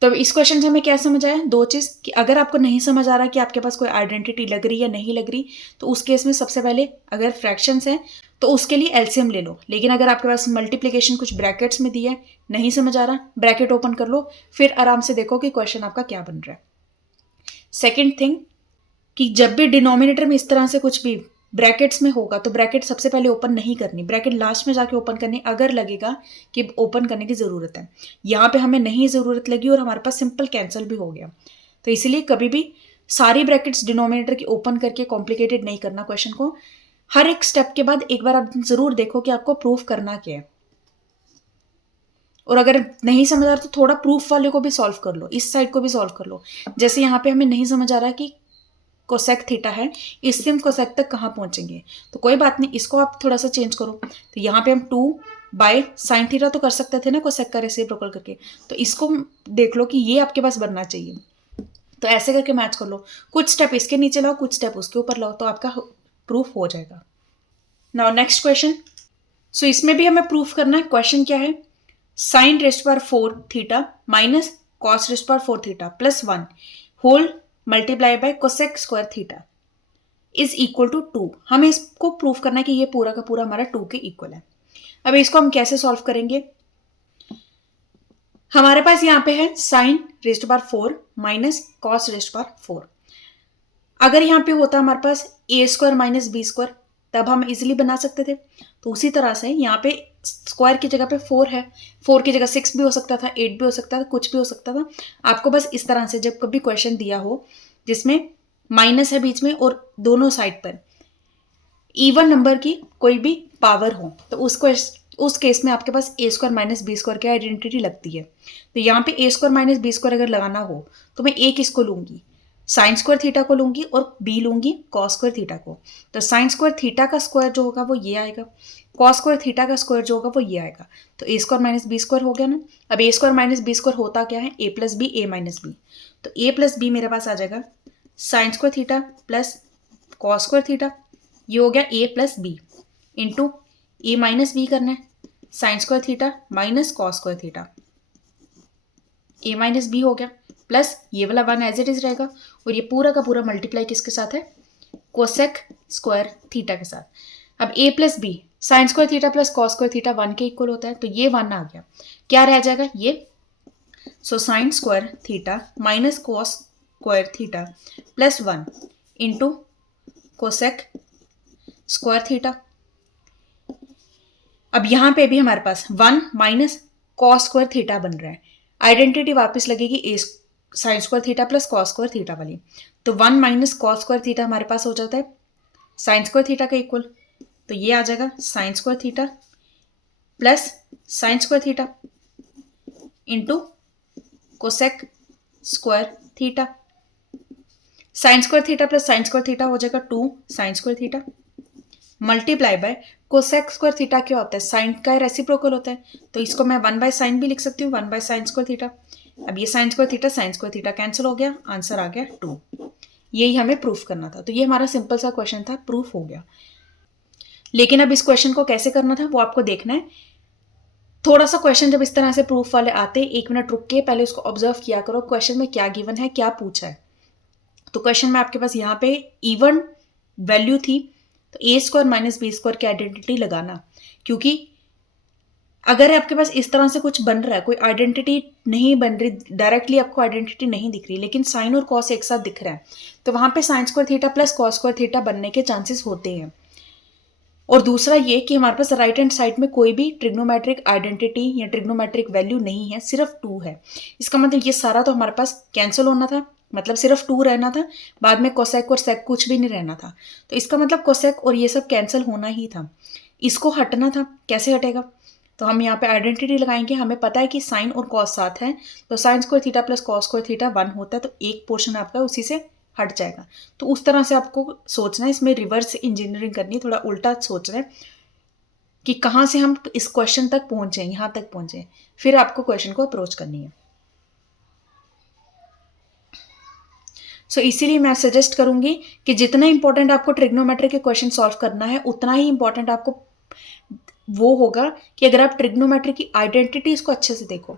तो इस क्वेश्चन से हमें क्या समझ आया, दो चीज, कि अगर आपको नहीं समझ आ रहा कि आपके पास कोई आइडेंटिटी लग रही या नहीं लग रही, तो उस केस में सबसे पहले अगर फ्रैक्शंस हैं तो उसके लिए एलसीएम ले लो। लेकिन अगर आपके पास मल्टीप्लिकेशन कुछ ब्रैकेट्स में दिया है, नहीं समझ आ रहा, ब्रैकेट ओपन कर लो, फिर आराम से देखो कि क्वेश्चन आपका क्या बन रहा है। सेकेंड थिंग, कि जब भी डिनोमिनेटर में इस तरह से कुछ भी ब्रैकेट्स में होगा तो ब्रैकेट सबसे पहले ओपन नहीं करनी, ब्रैकेट लास्ट में जाके ओपन करनी, अगर लगेगा कि ओपन करने की ज़रूरत है। यहाँ पे हमें नहीं ज़रूरत लगी और हमारे पास सिंपल कैंसिल भी हो गया, तो इसलिए कभी भी सारी ब्रैकेट्स डिनोमिनेटर की ओपन करके कॉम्प्लिकेटेड नहीं करना क्वेश्चन को। हर एक स्टेप के बाद एक बार आप जरूर देखो कि आपको प्रूफ करना क्या है, और अगर नहीं समझ आ रहा तो थोड़ा प्रूफ वाले को भी सॉल्व कर लो, इस साइड को भी सॉल्व कर लो। जैसे यहाँ पे हमें नहीं समझ आ रहा कि कोसेक थीटा है, इससे हम कोसेक तक कहाँ पहुंचेंगे, तो कोई बात नहीं, इसको आप थोड़ा सा चेंज करो। तो यहाँ पे हम 2 / साइन थीटा तो कर सकते थे ना कोसेक का रेसिप्रोकल करके, तो इसको देख लो कि ये आपके पास बनना चाहिए, तो ऐसे करके मैच कर लो, कुछ स्टेप इसके नीचे लाओ, कुछ स्टेप उसके ऊपर लाओ, तो आपका प्रूफ हो जाएगा। Now next question. सो इसमें भी हमें प्रूफ करना है। क्वेश्चन क्या है, sine rest power 4 theta minus cos rest power 4 theta plus 1 whole multiply by cosec square theta is equal to 2। हमें इसको प्रूफ करना है कि ये पूरा का पूरा हमारा 2 के इक्वल है। अब इसको हम कैसे सॉल्व करेंगे, हमारे पास यहाँ पे है sine rest power 4 minus cos rest power 4। अगर यहाँ पे होता हमारे पास a² - b², तब हम इजिली बना सकते थे, तो उसी तरह से यहाँ पे स्क्वायर की जगह पे 4 है, 4 की जगह 6 भी हो सकता था, 8 भी हो सकता था, कुछ भी हो सकता था। आपको बस इस तरह से जब कभी क्वेश्चन दिया हो जिसमें माइनस है बीच में और दोनों साइड पर इवन नंबर की कोई भी पावर हो, तो उस केस में आपके पास ए स्क्वायर माइनस बी स्क्वायर की आइडेंटिटी लगती है। तो यहाँ पे ए स्क्वायर माइनस बी स्क्वायर अगर लगाना हो तो मैं ए किसको लूंगी, साइन स्क्वायर थीटा को लूंगी और बी लूंगी कॉस स्क्वायर थीटा को। तो साइन स्क्वायर थीटा का स्क्वायर जो होगा वो ये आएगा, कॉस स्क्वायर थीटा का स्क्वायर जो होगा वो ये आएगा। तो ए स्क्वायर माइनस बी स्क्वायर हो गया ना। अब ए स्क्वायर माइनस बी स्क्वायर होता क्या है, ए plus b, a minus B. तो ए प्लस बी मेरे पास आ जाएगा sign square theta plus cos square theta, ये हो गया ए प्लस बी इंटू ए माइनस बी करना है, sine square theta minus cos square theta, A minus B हो गया, प्लस ये वाला 1 एज इट इज रहेगा और ये पूरा का पूरा मल्टीप्लाई किसके साथ है, कोसेक स्क्वायर थीटा के साथ। अब A plus B sine square theta plus cos square theta 1 के इक्वल होता है, तो ये 1 आ गया, क्या रह जाएगा ये, so sine square theta minus cos square theta plus 1 into cosec square theta. अब यहां पे भी हमारे पास 1 माइनस कॉस स्क्वायर थीटा बन रहा है, आइडेंटिटी वापस लगेगी a sine square theta plus cos square theta वाली। तो 1 माइनस कॉस स्क्वायर थीटा हमारे पास हो जाता है साइन स्क्वायर थीटा के इक्वल, तो ये आ जाएगा sign square theta plus sign square theta into cosec square theta. Sign square theta plus sign square theta हो जाएगा 2 sine square theta multiply by cosec square theta क्या होता है, साइन का रेसिप्रोकल होता है, तो इसको मैं 1 बाय साइन भी लिख सकती हूँ, 1 बाय साइन स्क्वायर थीटा। अब ये साइन स्क्वायर थीटा कैंसिल हो गया, आंसर आ गया 2। यही हमें प्रूफ करना था। तो ये हमारा सिंपल सा क्वेश्चन था, प्रूफ हो गया। लेकिन अब इस क्वेश्चन को कैसे करना था वो आपको देखना है। थोड़ा सा क्वेश्चन जब इस तरह से प्रूफ वाले आते, 1 मिनट रुक के पहले उसको ऑब्जर्व किया करो, क्वेश्चन में क्या गिवन है, क्या पूछा है। तो क्वेश्चन में आपके पास यहाँ पे इवन वैल्यू थी, तो ए स्क्वायर माइनस बी स्क्वायर की आइडेंटिटी लगाना, क्योंकि अगर आपके पास इस तरह से कुछ बन रहा है, कोई आइडेंटिटी नहीं बन रही, डायरेक्टली आपको आइडेंटिटी नहीं दिख रही, लेकिन साइन और कॉस एक साथ दिख रहा है, तो वहां पे sign square theta plus cos square theta बनने के चांसेस होते हैं। और दूसरा ये कि हमारे पास राइट हैंड साइड में कोई भी ट्रिग्नोमेट्रिक आइडेंटिटी या ट्रिग्नोमेट्रिक वैल्यू नहीं है, सिर्फ 2 है। इसका मतलब ये सारा तो हमारे पास कैंसिल होना था, मतलब सिर्फ 2 रहना था, बाद में कोसेक और सेक कुछ भी नहीं रहना था। तो इसका मतलब कोसेक और ये सब कैंसिल होना ही था, इसको हटना था। कैसे हटेगा, तो हम यहाँ पे आइडेंटिटी लगाएंगे, हमें पता है कि साइन और कॉस साथ है, तो sign square theta plus cos square theta 1 होता है, तो एक पोर्शन आपका उसी से हट जाएगा। तो उस तरह से आपको सोचना है, इसमें रिवर्स इंजीनियरिंग करनी है, थोड़ा उल्टा सोचना है कि कहाँ से हम इस क्वेश्चन तक पहुंचे, यहाँ तक पहुंचे, फिर आपको क्वेश्चन को अप्रोच करनी है। सो इसीलिए मैं सजेस्ट करूंगी कि जितना इंपॉर्टेंट आपको ट्रिग्नोमेट्री के क्वेश्चन सॉल्व करना है, उतना ही इंपॉर्टेंट आपको वो होगा कि अगर आप ट्रिग्नोमेट्री की आइडेंटिटीज को अच्छे से देखो।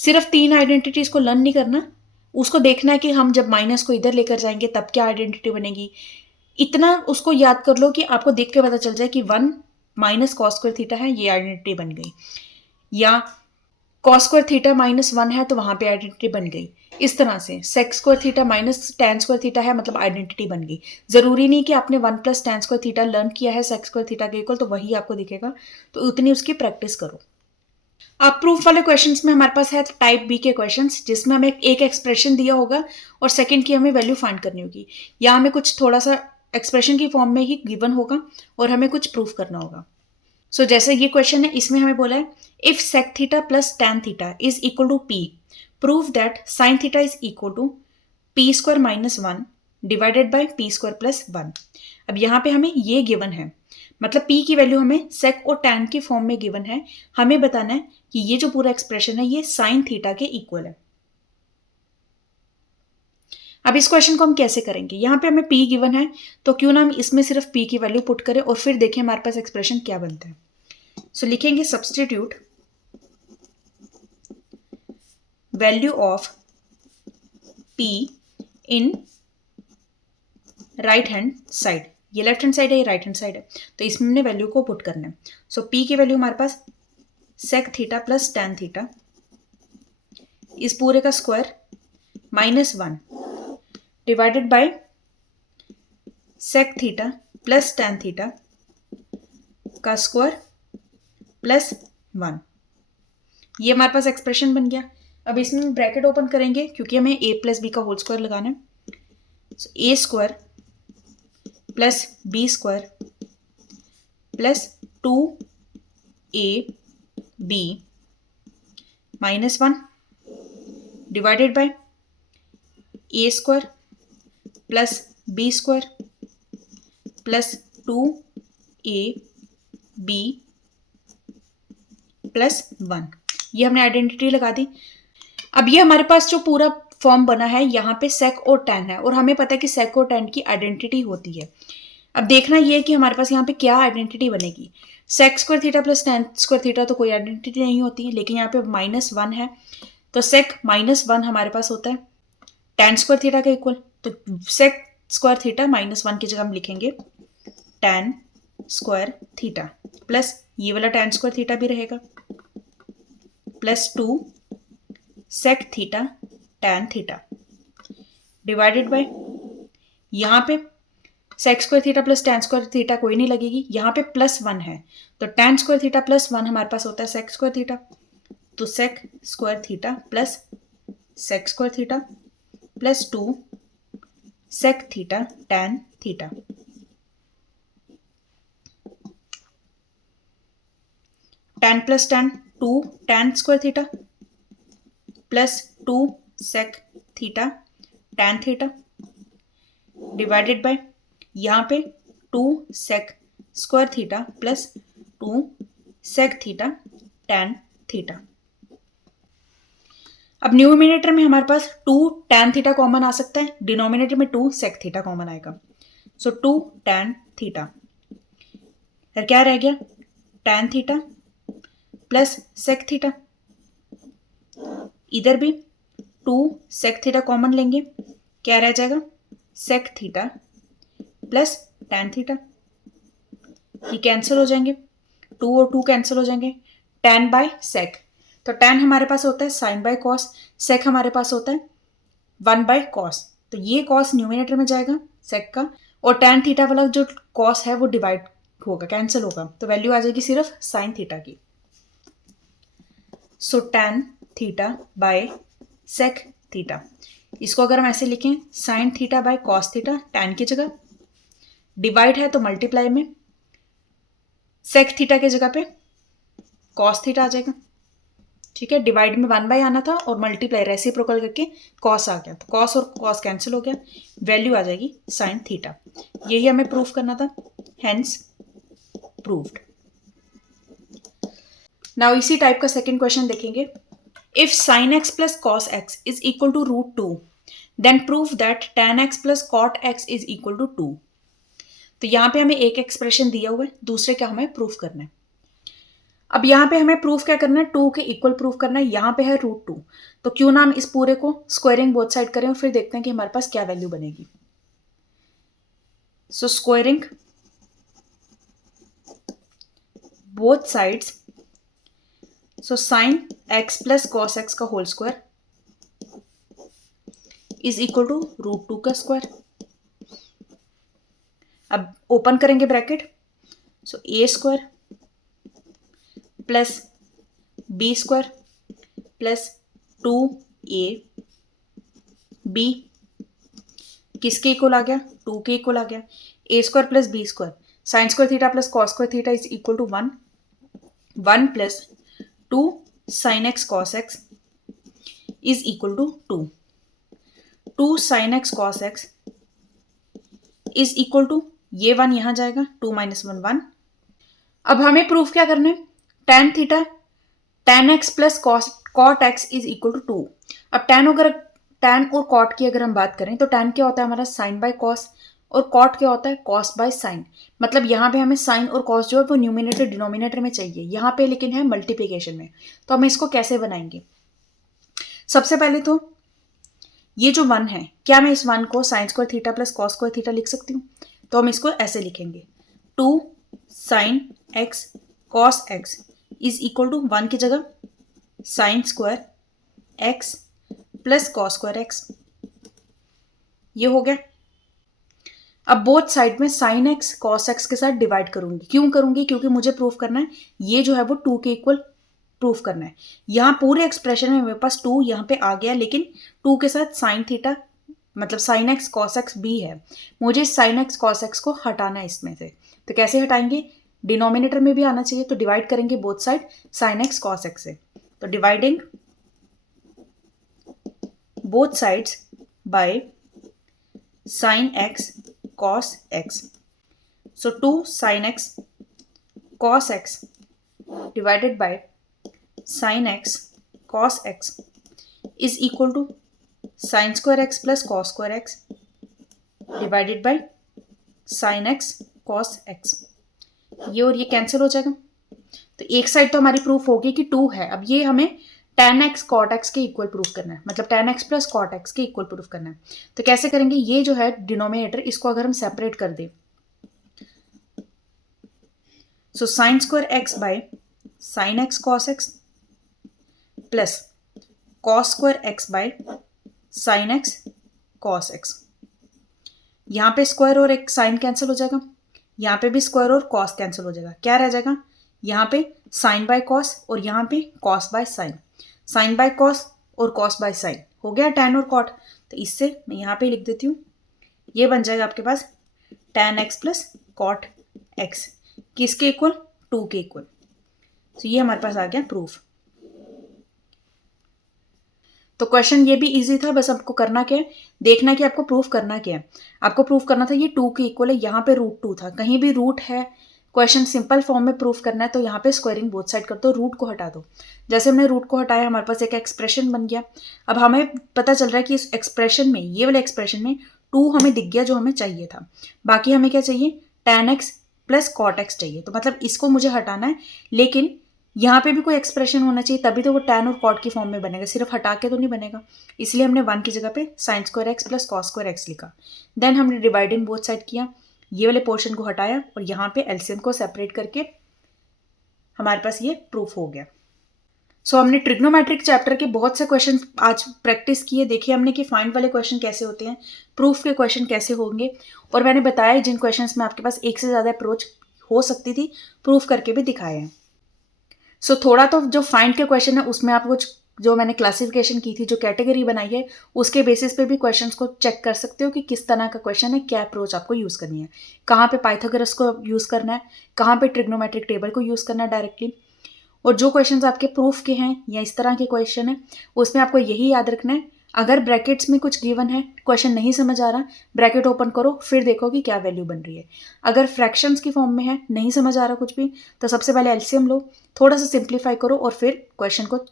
सिर्फ 3 आइडेंटिटीज को लर्न नहीं करना, उसको देखना है कि हम जब माइनस को इधर लेकर जाएंगे तब क्या आइडेंटिटी बनेगी। इतना उसको याद कर लो कि आपको देख के पता चल जाए कि 1 माइनस कॉस स्क्वायर थीटा है, ये आइडेंटिटी बन गई, या कॉस स्क्वायर थीटा माइनस 1 है तो वहां पे आइडेंटिटी बन गई। इस तरह से sec square theta minus tan square theta है, मतलब आइडेंटिटी बन गई। जरूरी नहीं कि आपने 1 plus ten square theta learn किया है सेक स्क्वायर थीटा के इक्वल तो वही आपको दिखेगा, तो उतनी उसकी प्रैक्टिस करो। अब प्रूफ वाले क्वेश्चंस में हमारे पास है टाइप बी के क्वेश्चंस, जिसमें हमें एक एक्सप्रेशन दिया होगा और सेकंड की हमें वैल्यू फाइंड करनी होगी, या हमें कुछ थोड़ा सा एक्सप्रेशन की फॉर्म में ही गिवन होगा और हमें कुछ प्रूफ करना होगा। सो जैसे ये क्वेश्चन है, इसमें हमें बोला है if sec theta plus tan theta is equal to P, prove that sine theta is equal to P square minus 1 divided by P square plus 1। अब यहाँ पे हमें ये गिवन है, मतलब p की वैल्यू हमें सेक और टैन की फॉर्म में गिवन है, हमें बताना है कि ये जो पूरा एक्सप्रेशन है ये साइन थीटा के इक्वल है। अब इस क्वेश्चन को हम कैसे करेंगे, यहाँ पे हमें p गिवन है, तो क्यों ना हम इसमें सिर्फ p की वैल्यू पुट करें और फिर देखें हमारे पास एक्सप्रेशन क्या बनता है। सो लिखेंगे substitute value of p in right hand side, ये लेफ्ट हैंड साइड है, ये राइट हैंड साइड है, तो इसमें हमने वैल्यू को पुट करना है। सो p की वैल्यू हमारे पास sec theta plus tan theta, इस पूरे का square minus 1 divided by sec theta plus tan theta का स्क्वायर प्लस 1। ये हमारे पास एक्सप्रेशन बन गया। अब इसमें ब्रैकेट ओपन करेंगे क्योंकि हमें a प्लस बी का होल स्क्वायर लगाना है। A square plus b square plus 2ab -1 divided by a square plus b square plus 2ab plus 1। ये हमने आइडेंटिटी लगा दी। अब ये हमारे पास जो पूरा फॉर्म बना है, यहाँ पे सेक और टैन है और हमें पता है कि सेक और टैन की आइडेंटिटी होती है। अब देखना ये है कि हमारे पास यहाँ पे क्या आइडेंटिटी बनेगी। Sec square theta plus tan square theta तो कोई आइडेंटिटी नहीं होती, लेकिन यहाँ पे -1 है तो सेक -1 हमारे पास होता है टैन स्क्वायर थीटा के इक्वल। तो सेक स्क्वायर थीटा -1 की जगह हम लिखेंगे टैन स्क्वायर थीटा प्लस ये वाला टैन स्क्वायर थीटा भी रहेगा plus 2 sec theta tan theta divided by यहाँ पे sec square theta plus tan square theta कोई नहीं लगेगी, यहाँ पे +1 है तो टैन स्क्वायर थीटा +1 हमारे पास होता है सेक स्क्वायर थीटा। तो sec square theta plus sec square theta plus 2 sec theta tan theta. Tan plus tan 2 tan square theta plus 2 sec theta tan theta divided by यहाँ पे 2 sec square theta plus 2 sec theta tan theta. अब numerator में हमारे पास 2 tan theta common आ सकता है, denominator में 2 सेक थीटा कॉमन आएगा। सो 2 टैन थीटा, फिर क्या रह गया tan theta plus sec theta. इधर भी 2 सेक थीटा कॉमन लेंगे, क्या रह जाएगा sec theta plus tan theta. ये कैंसिल हो जाएंगे, 2 और 2 कैंसिल हो जाएंगे। टैन बाय सेक, तो टैन हमारे पास होता है साइन बाय कॉस, सेक हमारे पास होता है 1 बाय कॉस। तो ये कॉस न्यूमिनेटर में जाएगा सेक का, और टैन थीटा वाला जो कॉस है वो डिवाइड होगा, कैंसिल होगा, तो वैल्यू आ जाएगी सिर्फ साइन थीटा की। So tan theta by sec theta, इसको अगर हम ऐसे लिखें sine theta by cos theta, tan की जगह डिवाइड है तो मल्टीप्लाई में सेक थीटा की जगह पे कॉस थीटा आ जाएगा। ठीक है, डिवाइड में 1 बाय आना था और मल्टीप्लाई रेसिप्रोकल करके कॉस आ गया, तो कॉस और कॉस कैंसिल हो गया, वैल्यू आ जाएगी साइन थीटा। यही हमें प्रूफ करना था, हेंस प्रूव्ड। नाउ इसी टाइप का सेकंड क्वेश्चन देखेंगे। If sine x plus cos x is equal to √2 then prove that tan x plus cot x is equal to 2। तो यहाँ पे हमें एक एक्सप्रेशन दिया हुआ है, दूसरे का हमें प्रूफ करना है। अब यहाँ पे हमें प्रूफ क्या करना है, 2 के इक्वल प्रूफ करना है। यहाँ पे है √2, तो क्यों ना हम इस पूरे को स्क्वायरिंग बोथ साइड करें और फिर देखते हैं कि हमारे पास क्या वैल्यू बनेगी। So squaring both sides, so sine x plus cos x का whole square is equal to √2 का स्क्वायर। अब ओपन करेंगे bracket, so a square plus b square plus 2ab किसके इक्वल आ गया, 2 के इक्वल आ गया। A square plus b square, sine square theta plus cos square theta is equal to 1 plus 2 sine x cos x is equal to 2 sine x cos x is equal to, ये 1 यहां जाएगा, 2 - 1 1। अब हमें proof क्या करना है, tan theta tan x plus cot x is equal to 2। अब tan और कॉट की अगर हम बात करें तो tan क्या होता है हमारा साइन बाय कॉस, और कॉट क्या होता है कॉस बाय साइन। मतलब यहाँ पे हमें साइन और कॉस जो है वो न्यूमिनेटर डिनोमिनेटर में चाहिए, यहाँ पे लेकिन है मल्टीप्लिकेशन में। तो हम इसको कैसे बनाएंगे, सबसे पहले तो ये जो 1 है, क्या मैं इस 1 को sine square theta plus cos square theta लिख सकती हूँ, तो हम इसको ऐसे लिखेंगे 2 sine x cos x is equal to 1 की जगह sine square x plus cos square x. ये हो गया। अब बोथ साइड में साइन एक्स कॉस एक्स के साथ डिवाइड करूंगी। क्यों करूंगी? क्योंकि मुझे प्रूफ करना है ये जो है वो 2 के इक्वल प्रूफ करना है। यहाँ पूरे एक्सप्रेशन में मेरे पास 2 यहाँ पे आ गया, लेकिन 2 के साथ साइन थीटा मतलब साइन एक्स कॉस एक्स भी है। मुझे साइन एक्स कॉस एक्स को हटाना है इसमें से। तो कैसे हटाएंगे? डिनोमिनेटर में भी आना चाहिए, तो डिवाइड करेंगे both side sign x cos x से। तो dividing both sides by sine x cos x. So 2 sin x cos x divided by sin x cos x is equal to sin square x plus cos square x divided by sin x cos x. ये और ये cancel हो जाएगा। तो एक side तो हमारी proof होगी कि 2 है। अब ये हमें tan x cot x के इक्वल प्रूफ करना है, मतलब tan x plus cot x के इक्वल प्रूफ करना है। तो कैसे करेंगे? ये जो है डिनोमिनेटर, इसको अगर हम सेपरेट कर दें, सो sine square x by sine x cos x plus cos square x by sine x cos x. यहाँ पे स्क्वायर और एक साइन कैंसिल हो जाएगा, यहाँ पे भी स्क्वायर और कॉस कैंसिल हो जाएगा। क्या रह जाएगा? यहाँ पे साइन बाय कॉस और यहाँ पे cos by sine. Sine by cos और कॉस बाय साइन हो गया टैन और कॉट। तो इससे मैं यहाँ पे लिख देती हूँ, ये बन जाएगा आपके पास tan x plus cot x, किसके इक्वल? 2 के इक्वल। तो ये हमारे पास आ गया प्रूफ। तो क्वेश्चन ये भी इजी था, बस आपको करना क्या है, देखना है कि आपको प्रूफ करना क्या है। आपको प्रूफ करना था ये 2 के इक्वल है, यहाँ पे √2 था, कहीं भी रूट है, क्वेश्चन सिंपल फॉर्म में प्रूफ करना है तो यहाँ पे स्क्वायरिंग बोथ साइड कर दो, रूट को हटा दो। जैसे हमने रूट को हटाया, हमारे पास एक एक्सप्रेशन बन गया। अब हमें पता चल रहा है कि इस एक्सप्रेशन में, ये वाले एक्सप्रेशन में 2 हमें दिख गया जो हमें चाहिए था। बाकी हमें क्या चाहिए? tan x plus cot x चाहिए। तो मतलब इसको मुझे हटाना है, लेकिन यहाँ पे भी कोई एक्सप्रेशन होना चाहिए, तभी तो वो tan और कॉट की फॉर्म में बनेगा, सिर्फ हटा के तो नहीं बनेगा। इसलिए हमने 1 की जगह पे sign square x plus cos square x लिखा। देन हमने डिवाइडिंग बोथ साइड किया, ये वाले पोर्शन को हटाया और यहाँ पे एलसीएम को सेपरेट करके हमारे पास ये प्रूफ हो गया। सो हमने ट्रिग्नोमेट्रिक चैप्टर के बहुत से क्वेश्चन आज प्रैक्टिस किए। देखिए हमने कि फाइंड वाले क्वेश्चन कैसे होते हैं, प्रूफ के क्वेश्चन कैसे होंगे, और मैंने बताया जिन क्वेश्चंस में आपके पास एक से ज़्यादा अप्रोच हो सकती थी, प्रूफ करके भी दिखाए हैं। सो थोड़ा तो जो फाइंड के क्वेश्चन है उसमें आप कुछ जो मैंने क्लासिफिकेशन की थी, जो कैटेगरी बनाई है, उसके बेसिस पे भी क्वेश्चंस को चेक कर सकते हो कि किस तरह का क्वेश्चन है, क्या अप्रोच आपको यूज़ करनी है, कहाँ पे पाइथागोरस को यूज़ करना है, कहाँ पे ट्रिग्नोमेट्रिक टेबल को यूज़ करना है डायरेक्टली। और जो क्वेश्चंस आपके प्रूफ के हैं या इस तरह के क्वेश्चन है, उसमें आपको यही याद रखना है, अगर ब्रैकेट्स में कुछ गिवन है, क्वेश्चन नहीं समझ आ रहा, ब्रैकेट ओपन करो, फिर देखो कि क्या वैल्यू बन रही है। अगर फ्रैक्शंस की फॉर्म में है, नहीं समझ आ रहा कुछ भी, तो सबसे पहले एलसीएम लो, थोड़ा सा सिंप्लीफाई करो और फिर क्वेश्चन को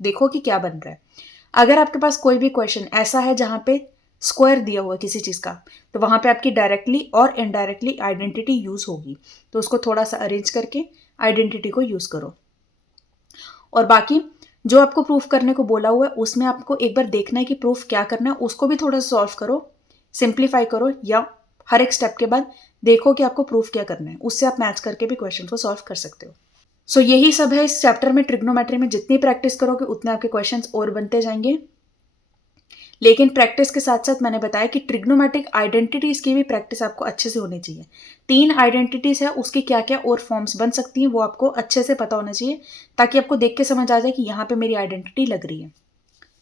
देखो कि क्या बन रहा है। अगर आपके पास कोई भी क्वेश्चन ऐसा है जहाँ पे स्क्वायर दिया हुआ है किसी चीज़ का, तो वहाँ पे आपकी डायरेक्टली और इनडायरेक्टली आइडेंटिटी यूज़ होगी, तो उसको थोड़ा सा अरेंज करके आइडेंटिटी को यूज़ करो। और बाकी जो आपको प्रूफ करने को बोला हुआ है उसमें आपको एक बार देखना है कि प्रूफ क्या करना है, उसको भी थोड़ा सा सॉल्व करो, सिंप्लीफाई करो, या हर एक स्टेप के बाद देखो कि आपको प्रूफ क्या करना है, उससे आप मैच करके भी क्वेश्चन को सॉल्व कर सकते हो। सो यही सब है इस चैप्टर में। ट्रिग्नोमेट्री में जितनी प्रैक्टिस करोगे उतने आपके क्वेश्चंस और बनते जाएंगे, लेकिन प्रैक्टिस के साथ साथ मैंने बताया कि ट्रिग्नोमेट्रिक आइडेंटिटीज की भी प्रैक्टिस आपको अच्छे से होनी चाहिए। 3 आइडेंटिटीज है, उसकी क्या क्या और फॉर्म्स बन सकती हैं वो आपको अच्छे से पता होना चाहिए, ताकि आपको देख के समझ आ जाए कि यहाँ पे मेरी आइडेंटिटी लग रही है।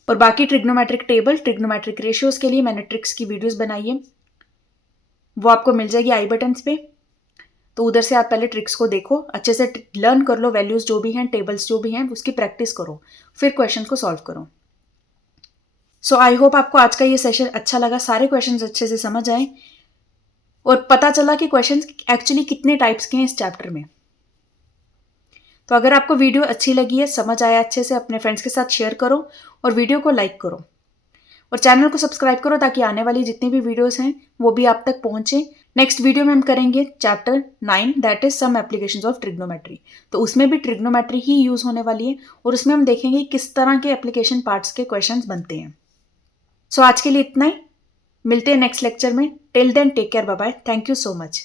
और बाकी ट्रिग्नोमेट्रिक टेबल, ट्रिग्नोमेट्रिक रेशियोज के लिए मैंने ट्रिक्स की वीडियोज बनाई है, वो आपको मिल जाएगी आई बटन्स पे, तो उधर से आप पहले ट्रिक्स को देखो, अच्छे से लर्न कर लो, वैल्यूज जो भी हैं, टेबल्स जो भी हैं, उसकी प्रैक्टिस करो, फिर क्वेश्चन को सॉल्व करो। सो आई होप आपको आज का ये सेशन अच्छा लगा, सारे क्वेश्चंस अच्छे से समझ आए और पता चला कि क्वेश्चंस एक्चुअली कितने टाइप्स के हैं इस चैप्टर में। तो अगर आपको वीडियो अच्छी लगी है, समझ आया अच्छे से, अपने फ्रेंड्स के साथ शेयर करो और वीडियो को लाइक करो और चैनल को सब्सक्राइब करो, ताकि आने वाली जितनी भी वीडियोस हैं वो भी आप तक पहुंचे। नेक्स्ट वीडियो में हम करेंगे chapter 9, that is some applications of trigonometry. तो उसमें भी ट्रिग्नोमेट्री ही यूज होने वाली है और उसमें हम देखेंगे किस तरह के एप्लीकेशन पार्ट्स के क्वेश्चंस बनते हैं। सो आज के लिए इतना ही, मिलते हैं नेक्स्ट लेक्चर में। Till then take care, bye bye, thank you so much.